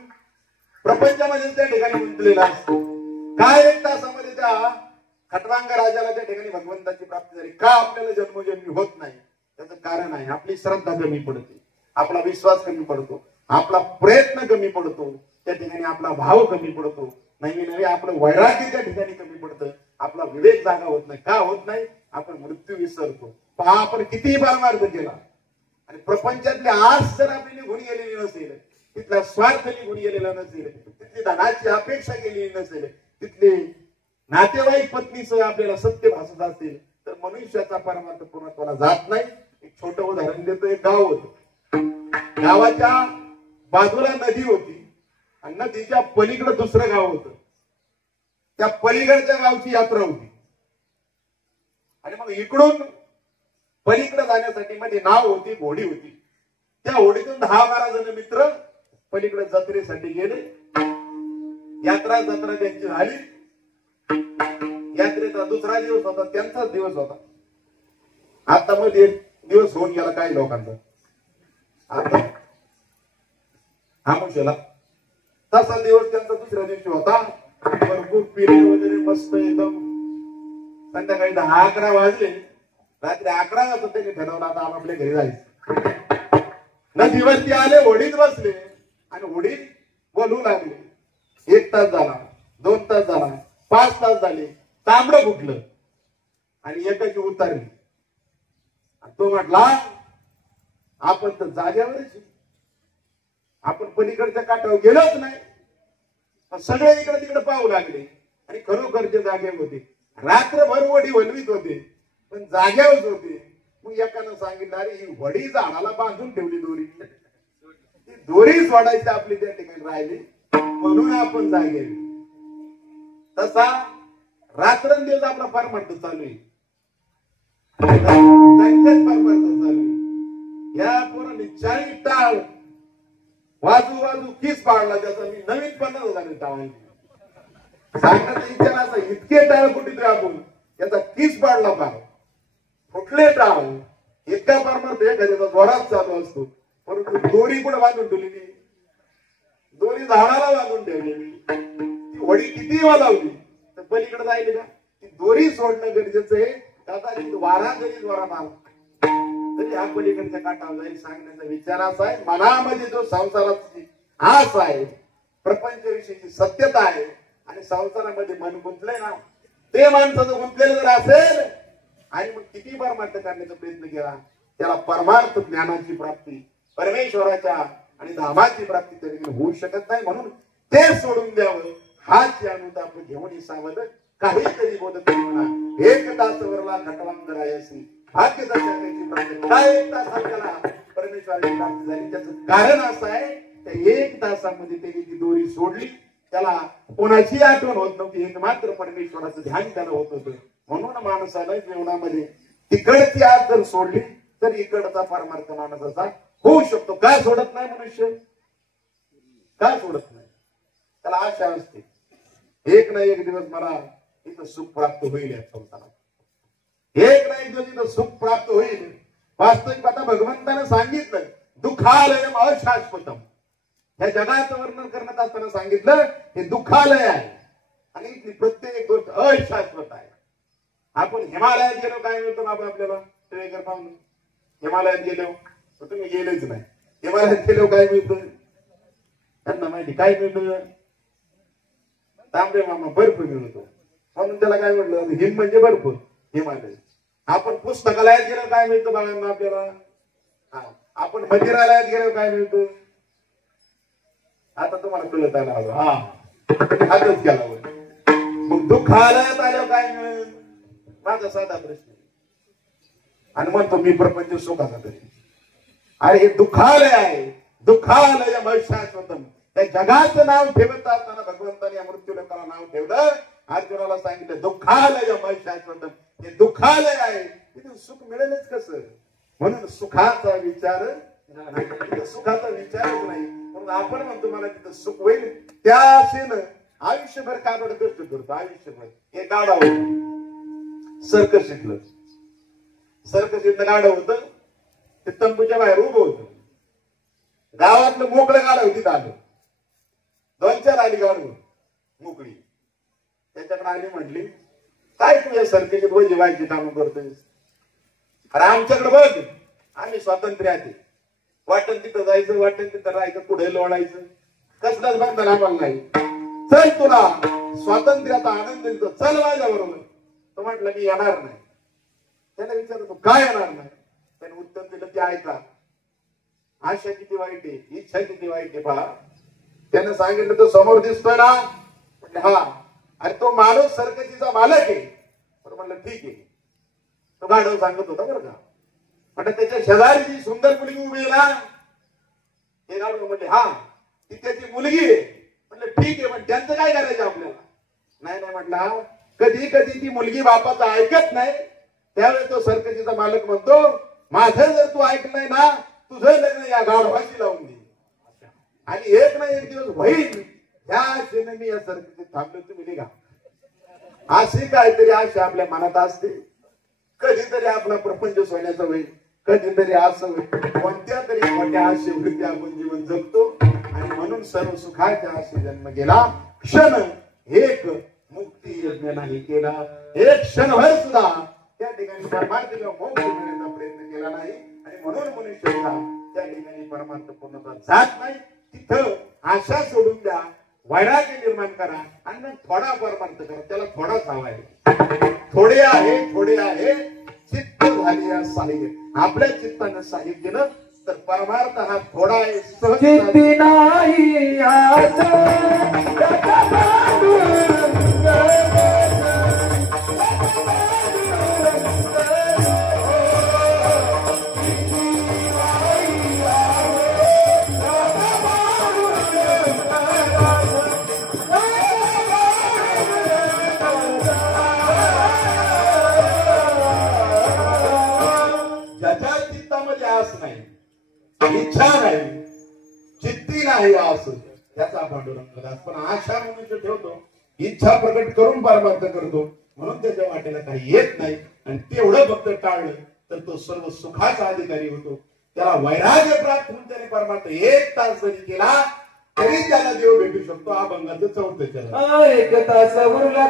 प्रपंचामध्ये त्या ठिकाणी गुंतलेलं असतं. काय 1 तासामध्ये त्या खटवांग राजाला त्या ठिकाणी भगवंताची प्राप्ती झाली. का आपल्याला जन्मोजन्मी होत नाही? त्याचं कारण आहे आपली श्रद्धा कमी पडते, आपला विश्वास कमी पडतो, आपला प्रयत्न कमी पडतो, त्या ठिकाणी आपला भाव कमी पडतो, नवी नवी आपलं वैराग्य त्या ठिकाणी कमी पडतं, आपला विवेक जागा होत नाही. का होत नाही? आपण मृत्यू विसरतो. पहा आपण कितीही परमार्थ केला आणि प्रपंचातली आस जर आपली निघून गेलेली नसेल, तिथला स्वार्थ निघून गेलेला नसेल, तिथली धनाची अपेक्षा केलेली नसेल, तिथले नातेवाईक पत्नीचं आपल्याला सत्य भासत असेल, तर मनुष्याचा परमार्थ पूर्णत्वाला जात नाही. एक छोटं उदाहरण देतो. एक गाव होतं, गावाच्या बाजूला नदी होती आणि नदीच्या पलीकडे दुसरं गाव होतं. त्या पलीकडच्या गावची यात्रा होती आणि मग इकडून पलीकडे जाण्यासाठी मध्ये नाव होती, घोडी होती. त्या घोडीतून 10-12 जण मित्र पलीकडे जत्रेसाठी गेले. यात्रा जत्रा त्यांची झाली. यात्रेचा दुसरा दिवस होता, त्यांचाच दिवस होता. आता मध्ये दिवस होऊन गेला काही लोकांचा. आता आमुष्याला तसा दिवस त्यांचा दुसऱ्या दिवशी होता. भरपूर पिरे वगैरे मस्त एकदम. संध्याकाळी 10-11 वाजले. रात्री 11 वाजता त्यांनी ठरवलं आता आपल्या घरी जायचं. नदीवरती आले, होडीत बसले आणि होडीत बोलू लागले. 1 तास झाला, 2 तास झाला, 5 तास झाले. तांबडं फुटलं आणि एकाची उतरली. तो म्हटला आपण तर जाग्यावरच, आपण पलीकडच्या काठावर गेलोच नाही. सगळे इकडे तिकडे पाहू लागले आणि खरोखरचे जागे होते. रात्रभर वडी वलवीत होते पण जाग्यावरच होते. मग एकानं सांगितलं अरे ही वडी झाडाला बांधून ठेवली दोरी, ती दोरी सोडायची आपली त्या ठिकाणी राहिली म्हणून आपण जागे. तसा रात्रंदिवस आपला परमार्थ चालू आहे. त्यांच्याच परमार्थ चालू आहे. या पोरांनी 40 टाळ वाजू वाजू किस पाडला. त्याचा मी नवीन 50,000 टाळ सांगण्याचा विचार असा, इतके टाळ कुठे आपण त्याचा किस पाडला पार फुटले टाळ. इतका परमार्थ एखाद्याचा जोरात चालू असतो, परंतु दोरी पण बांधून ठेवलेली, दोरी झाडाला बांधून ठेवलेली. ती वडी किती वाजवली तर पलीकडे जायली का? ती दोरी सोडणं गरजेचं आहे. कदाचित वारा जरी जोरात आला तरी हा पलीकडच्या काठावर जाईल. सांगण्याचा विचार असा आहे, मनामध्ये जो संसाराची आस आहे, प्रपंचविषयीची सत्यता आहे आणि संसारामध्ये मन गुंतलंय ना, ते माणसाचं गुंतलेलं जर असेल आणि मग किती परमार्थ करण्याचा प्रयत्न केला, त्याला परमार्थ ज्ञानाची प्राप्ती, परमेश्वराच्या आणि धामाची प्राप्ती तरी होऊ शकत नाही. म्हणून ते सोडून द्यावं हाच अनुताप घेऊन सावध काहीतरी बोलत म्हणा. 1 तासवरला खटवांगरायसी भाग्य दर्शकाची प्राप्ती. काय 1 तासात त्याला परमेश्वराची प्राप्ती झाली? त्याचं कारण असं आहे, त्या 1 तासामध्ये त्यांनी ती दोरी सोडली. त्याला कोणाची आठवण होत नव्हती, एक मात्र परमेश्वराचं ध्यान त्याला होत होतं. म्हणून माणसाला जीवनामध्ये तिकडची आत जर सोडली तर इकडचा परमार्थ माणसाचा होऊ शकतो. काय सोडत नाही मनुष्य? काय सोडत नाही? त्याला आशा असते एक ना एक दिवस मला इथं सुख प्राप्त होईल. या संसारात एक ना एक दिवस इथं सुख प्राप्त होईल. वास्तविक आता भगवंतानं सांगितलं दुःखालयम अशाश्वतम. या जगाचं वर्णन करण्यात असताना सांगितलं हे दुःखालय आहे आणि इथली प्रत्येक गोष्ट अशाश्वत आहे. आपण हिमालयात गेलो काय मिळतो बाबा आपल्याला? ट्रेकर पाहून हिमालयात गेलो तर तुम्ही गेलेच नाही. हिमालयात गेलो काय मिळतं? त्यांना माहिती काय मिळतं? तांबे मामा बर्फ मिळतो म्हणून त्याला काय म्हटलं हिम म्हणजे बर्फ, हिमालय. आपण पुस्तकालयात गेलो काय मिळतं बाळांना आपल्याला? आपण मंदिरालयात गेलो काय मिळतं? आता तुम्हाला कळत आला हवं. हातच केला. मग दुःखालयात आल्यावर काय मिळेल? माझा साधा प्रश्न. आणि म्हणतो मी प्रपंच सुखाचा तरी. अरे हे दुःखालय आहे. दुःखालय शाश्वतम. त्या जगाचं नाव ठेवत असताना भगवंताने या मृत्यू लोकांना नाव ठेवलं. अर्जुनाला सांगितलं दुःखालय शाश्वतम. हे दुःखालय आहे, तिथे सुख मिळेलच कसं? म्हणून सुखाचा विचार सुखाचा विचारच नाही. म्हणून आपण म्हणतो मला तिथं सुख होईल. त्या आशेनं आयुष्यभर काबड कष्ट करतो. आयुष्यभर हे गाडा होत सर्कस शिकलं. सर्कस इथलं गाडं होतं, ते तंबूच्या बाहेर उभं होतं. गावातलं मोकळं गाडं होती आलं 2-4 आली गाडून मोकळी. त्याच्याकडे आली म्हटली काय तू या सरकीची रोज जेवायची कामं करतोय. अरे आमच्याकडे बघ आम्ही स्वातंत्र्य आहे. वाटण तिथं जायचं वाटण तिथं राहायचं पुढे लोळायचं कसलाच बंधन आम्हाला नाही. चल तुला स्वातंत्र्याचा आनंद देतो चल माझ्या बरोबर. तो म्हटलं मी येणार नाही. त्याला विचारतो काय येणार नाही. त्याने उत्तर दिलं ते ऐका. आशा किती वाईट आहे इच्छा किती वाईट आहे पहा. त्यानं सांगितलं तो समोर दिसतोय ना म्हणजे हा अरे तो माणूस सरकतीचा मालक आहे. तर म्हणलं ठीक आहे. तो गाढव सांगत होता बरं का. म्हणजे त्याच्या शेजारी जी सुंदर मुलगी उभी आहे ना ते गाढव म्हणजे हा ती त्याची मुलगी आहे. म्हणलं ठीक आहे पण त्यांचं काय करायचं आपल्याला. नाही नाही म्हटलं कधी कधी ती मुलगी बापाचं ऐकत नाही त्यावेळेस तो सरकतीचा मालक म्हणतो माझं जर तू ऐकलं नाही ना तुझं लग्न या गाढवाशी लावून दे. आणि एक ना एक दिवस होईल ह्या आशेने मी या सरकतीत थांबलो तुम्ही निघा. अशी काहीतरी आशा आपल्या मनात असते. कधीतरी आपला प्रपंच सोन्याचा होईल कधीतरी असं होईल कोणत्या तरी मोठ्या आशेवरती आपण जीवन जगतो. आणि म्हणून सर्व सुखाच्या आशे जन्म गेला. क्षण एक मुक्ती यज्ञ नाही केला. एक क्षणभर सुद्धा त्या ठिकाणी परमार्थीला मोक्ष मिळण्याचा प्रयत्न केला नाही. आणि म्हणून मनुष्याला त्या ठिकाणी परमार्थ पूर्णता जात नाही. तिथं आशा सोडून द्या वैराग्य निर्माण करा आणि मग थोडा परमार्थ करा. त्याला थोडाच हवा आहे. थोडे आहे चित्त झाली या साहित्य. आपल्या चित्तानं साहित्य केलं तर परमार्थ हा थोडा आहे. चित्ती नाही आशा इच्छा नाही चित्ती नाही असं त्याचा पांडुरंग. पण आशा मनुष्य ठेवतो इच्छा प्रकट करून परमार्थ करतो म्हणून त्याच्या वाटेला काही येत नाही. आणि तेवढं फक्त टाळलं तर तो सर्व सुखाचा अधिकारी होतो. त्याला वैराग्य प्राप्त होऊन त्याने परमार्थ 1 तास जरी केला तरी त्याला देव भेटू शकतो. अभंगाचं 4थं चरण. 1 तास उरला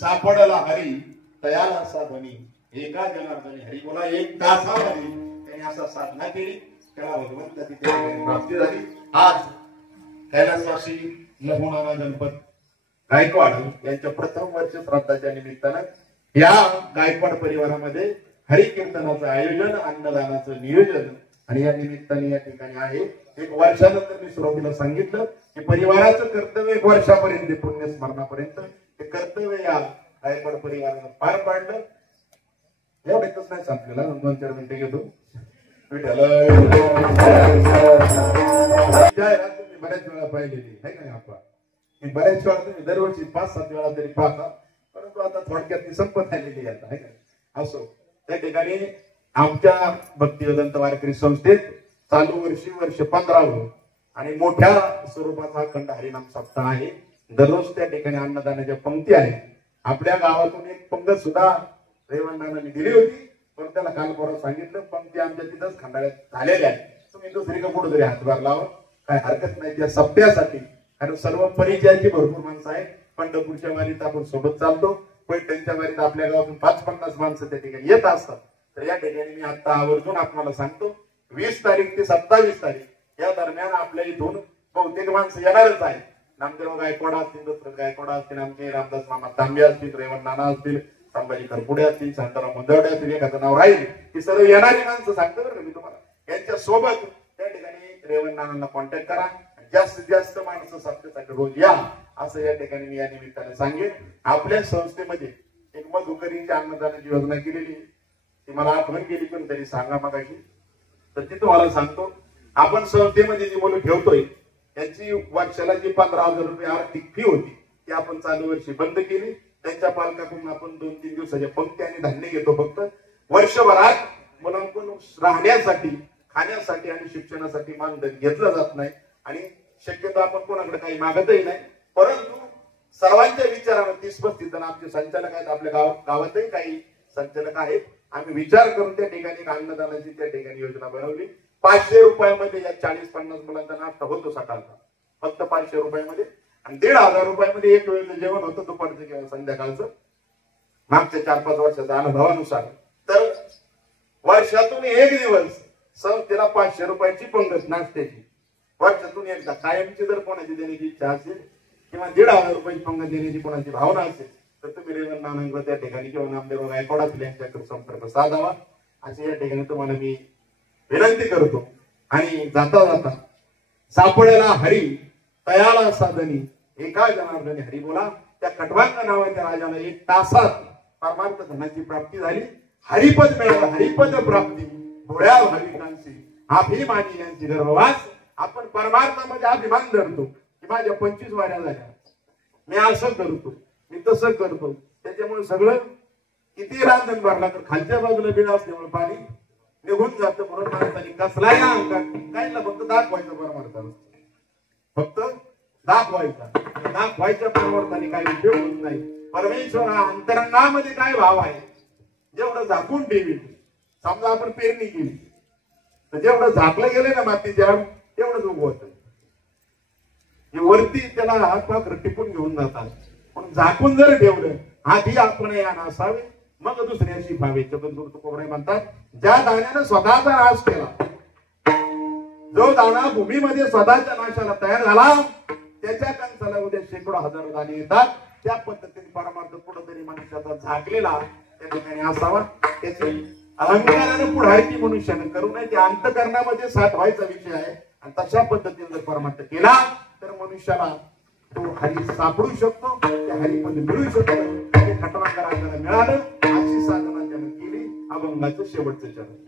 सापडला हरी तयाला साधनी एका जनार्दनी हरी बोला. 1 तासामध्ये त्याने असा साधना केली त्याला भगवंताची प्राप्ती झाली. आज कैलासवासी लहुणाना गणपत गायकवाड यांच्या प्रथम वर्ष श्राद्धाच्या निमित्तानं या गायकवाड परिवारामध्ये हरिकीर्तनाचं आयोजन अन्नदानाचं नियोजन आणि या निमित्ताने या ठिकाणी आहे. 1 वर्षानंतर मी सुरुवातीला सांगितलं की परिवाराचं कर्तव्य 1 वर्षापर्यंत पुण्य स्मरणापर्यंत हे कर्तव्य या गायकवाड परिवारानं पार पाडलं. एवढेच नाही संपलेला 2-4 मिनिटं घेतो. बऱ्याच वेळा पाहिलेली आहे का नाही आपण. ही बऱ्याच वेळा तुम्ही दरवर्षी 5-7 वेळा तरी पाहता, परंतु आता थोडक्यात ती संपत आलेली आहे आता, है का. असो, त्या ठिकाणी आमच्या भक्ती वेदांत वारकरी संस्थेत चालू वर्ष 15वे आणि मोठ्या स्वरूपाचा अखंड हरिनाम सप्ताह आहे. दररोज त्या ठिकाणी अन्नदानाच्या पंक्ती आहेत. आपल्या गावातून एक पंगत सुद्धा रेवणनानांनी दिली होती, पण त्याला काल परवा सांगितलं पंक्ती आमच्या तिथंच खंडाळ्यात झालेल्या आहेत. तुम्ही दुसरीकडे कुठेतरी हातभार लावा, काय हरकत नाही त्या सप्त्यासाठी. कारण सर्व परिचयाची भरपूर माणसं आहेत. पंढरपूरच्या वारीत आपण सोबत चालतो, पैठणच्या वारीत आपल्या गावातून 5-50 माणसं त्या ठिकाणी येत असतात. तर या ठिकाणी मी आता आवर्जून आपल्याला सांगतो, 20 तारीख ते 27 तारीख या दरम्यान आपल्या इथून बहुतेक माणसं येणारच आहेत. नामदेव गायकवाड असतील, दत्त गायकवाड असतील, आमचे रामदास मामा तांबे असतील, रेवण नाना असतील, संभाजी खरपुडे असतील, शांताराम मुंदवडे असतील, एखादं नाव राहील की सर्व येणारी माणसं सांगतो बरं मी तुम्हाला. यांच्या सोबत त्या ठिकाणी रेवण नानांना कॉन्टॅक्ट करा. जास्तीत जास्त माणसं सप्त्यासाठी रोज या, असं या ठिकाणी मी या निमित्ताने सांगेन. आपल्या संस्थेमध्ये एक मधुकरीची अन्नदानाची योजना केलेली, ती मला आठवण केली कोणतरी सांगा मगाशी, तर ती तुम्हाला सांगतो. आपण संस्थेमध्ये जी मुलं ठेवतोय त्यांची वर्षाला जी 15,000 रुपये आर्थिक फी होती, ती आपण चालू वर्षी बंद केली. त्यांच्या पालकाकडून आपण 2-3 दिवसाच्या पंक्ती आणि धान्य घेतो. फक्त वर्षभरात मुलांकडून राहण्यासाठी, खाण्यासाठी आणि शिक्षणासाठी मानधन घेतलं जात नाही आणि शक्यतो आपण कोणाकडे काही मागतही नाही. परंतु सर्वांच्या विचारानं 30-35 जण आमचे संचालक आहेत. आपल्या गावातही काही संचालक आहेत. आम्ही विचार करून त्या ठिकाणी अन्नदानाची त्या ठिकाणी योजना बनवली. 500 रुपयामध्ये या 40-50 मुलांचा नाश्ता होतो सकाळचा, फक्त 500 रुपयामध्ये. आणि 1,500 रुपयामध्ये एक वेळचं जेवण होतं, दुपारचं किंवा संध्याकाळचं, मागच्या 4-5 वर्षाच्या अनुभवानुसार. तर वर्षातून एक दिवस संस्थेला 500 रुपयाची पंगत नाश्त्याची, वर्षातून एकदा. कायमची जर कोणाची देण्याची इच्छा असेल किंवा 1,500 रुपयाची पंगत देण्याची कोणाची भावना असेल तर तुम्ही रेवण नानांकडे त्या ठिकाणी किंवा नामदेव गायकवाड असतील यांच्याकडे संपर्क साधावा, असे या ठिकाणी तुम्हाला मी विनंती करतो. आणि जाता जाता सापडेला हरी तयाला साधनी एका जनार्दनी हरी बोला. त्या खटवांग नावाच्या राजाला 1 तासात परमार्थ धनाची प्राप्ती झाली. हरिपद मिळालं, हरिपद प्राप्ती डोळ्या भाविकांची अभिमानी यांची गर्भवास. आपण परमार्थामध्ये अभिमान धरतो की माझ्या 25 वाऱ्या झाल्या, मी असं करतो, मी तसं करतो. त्याच्यामुळे सगळं किती रांजण भरला तर खालच्या बाजूला बिळ असल्यामुळे पाणी निघून जातं. म्हणून माणसाने कसलाही काहीला फक्त दाखवायचं परमार्थाला, फक्त दाखवायचा. दाखवायच्या परमार्थाने काही उपयोग होत नाही. परमेश्वर हा अंतरंगामध्ये काय भाव आहे जेवढं झाकून ठेवी. समजा आपण पेरणी केली तर जेवढं झाकलं गेलं ना मातीच्या तेवढंच उगवत. वरती त्याला हात पाखर टिपून घेऊन जातात. पण झाकून जर ठेवलं आधी आपण या नसावे मग दुसऱ्याशी भावे. चतुर्थ तुकोबराय म्हणतात, ज्या दाण्यानं स्वतःचा नाश केला, जो दाणा भूमीमध्ये स्वतःच्या नाशाला तयार झाला, त्याच्या कंसाला उद्या शेकडो हजारो दाणे येतात. त्या पद्धतीने परमार्थ कुठेतरी मनुष्याचा झाकलेला त्या ठिकाणी असावा. त्याची अहंकारानं पुढायची मनुष्यानं करू नये. ते अंतकरणामध्ये साठवायचा विषय आहे. आणि तशा पद्धतीने जर परमार्थ केला तर मनुष्याला तो हरी सापडू शकतो, त्या हरीमध्ये मिळू शकतो. ते खटवांकरांना मिळालं. अशी साधना त्यानं केली. अभंगाचं शेवटचं चरण.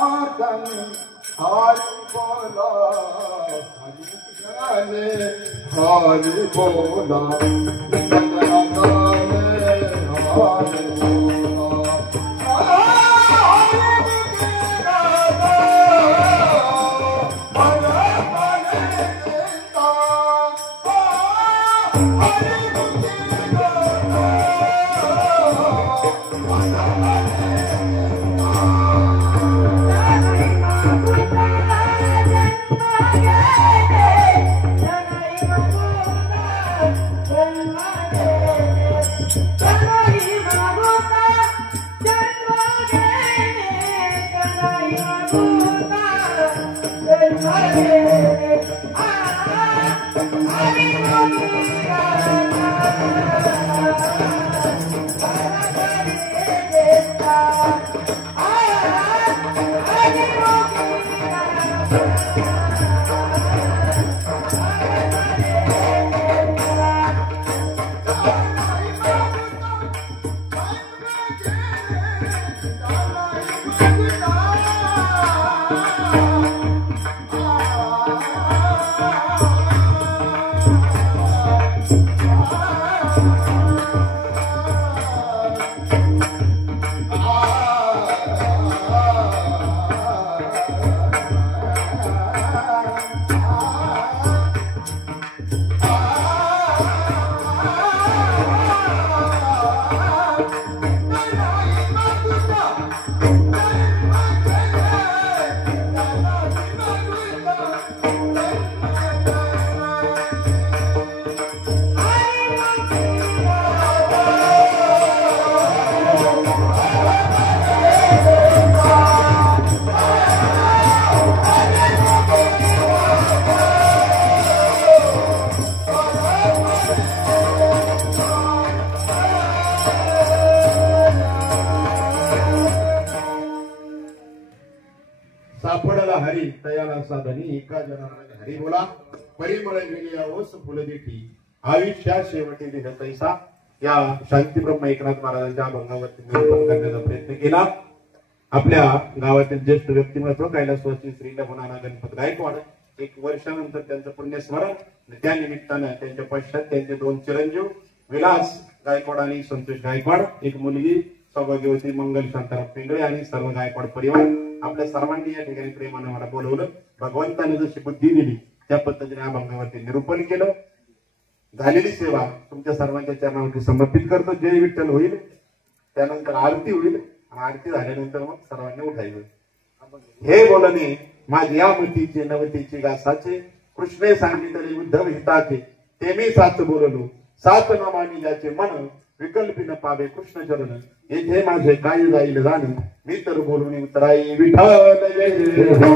जनार्दन हरि बोला हरि बोला सापडला हरी तयाला साधनी एका जनाने हरी बोला परिमळ गेली ओस फुलदेठी आयुष्या शेवटी देह तैसा या शांतीब्रह्म एकनाथ महाराजांच्या अभंगावरती निरूपण करण्याचा प्रयत्न केला. आपल्या गावातील ज्येष्ठ व्यक्तिमत्व कैलासवासी श्री लघुनाना गणपत गायकवाड एक वर्षानंतर त्यांचं पुण्यस्मरण त्या निमित्तानं त्यांच्या पश्चात त्यांचे दोन चिरंजीव विलास गायकवाड आणि संतोष गायकवाड एक मुलगी सौभाग्यवती मंगल शांताराम पिंगळे आणि सर्व गायकवाड परिवार आपल्या सर्वांनी या ठिकाणी प्रेमाने मला बोलवलं. भगवंताने जशी बुद्धी दिली त्या पद्धतीने अभंगावरती निरूपण केलं. झालेली सेवा तुमच्या सर्वांच्या चरणावरती समर्पित करतो. जय विठ्ठल होईल, त्यानंतर आरती होईल. आरती झाल्यानंतर मग सर्वांनी उठायचं. हे बोलणे माझ्या मतीचे नवतीचे गासाचे कृष्णे सांगितले उद्धव हिताचे ते मी साच बोललो साच न मानी ज्याचे मन विकल्पी न पावे कृष्ण चरण येथे माझे काय जाईल जाण मी तर बोलून उतराई विठ्ठल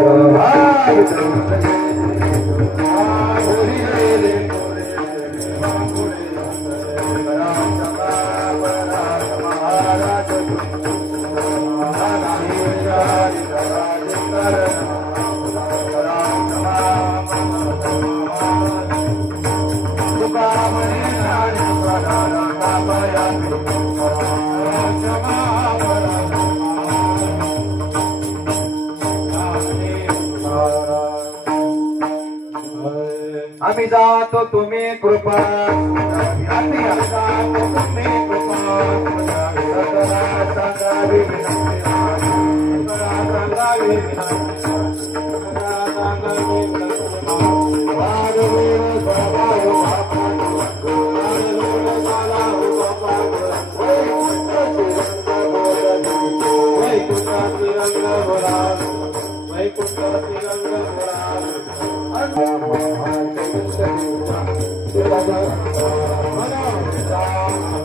आम्ही जातो तुम्ही कृपा आम्ही जातो तुम्ही कृपा Thank you.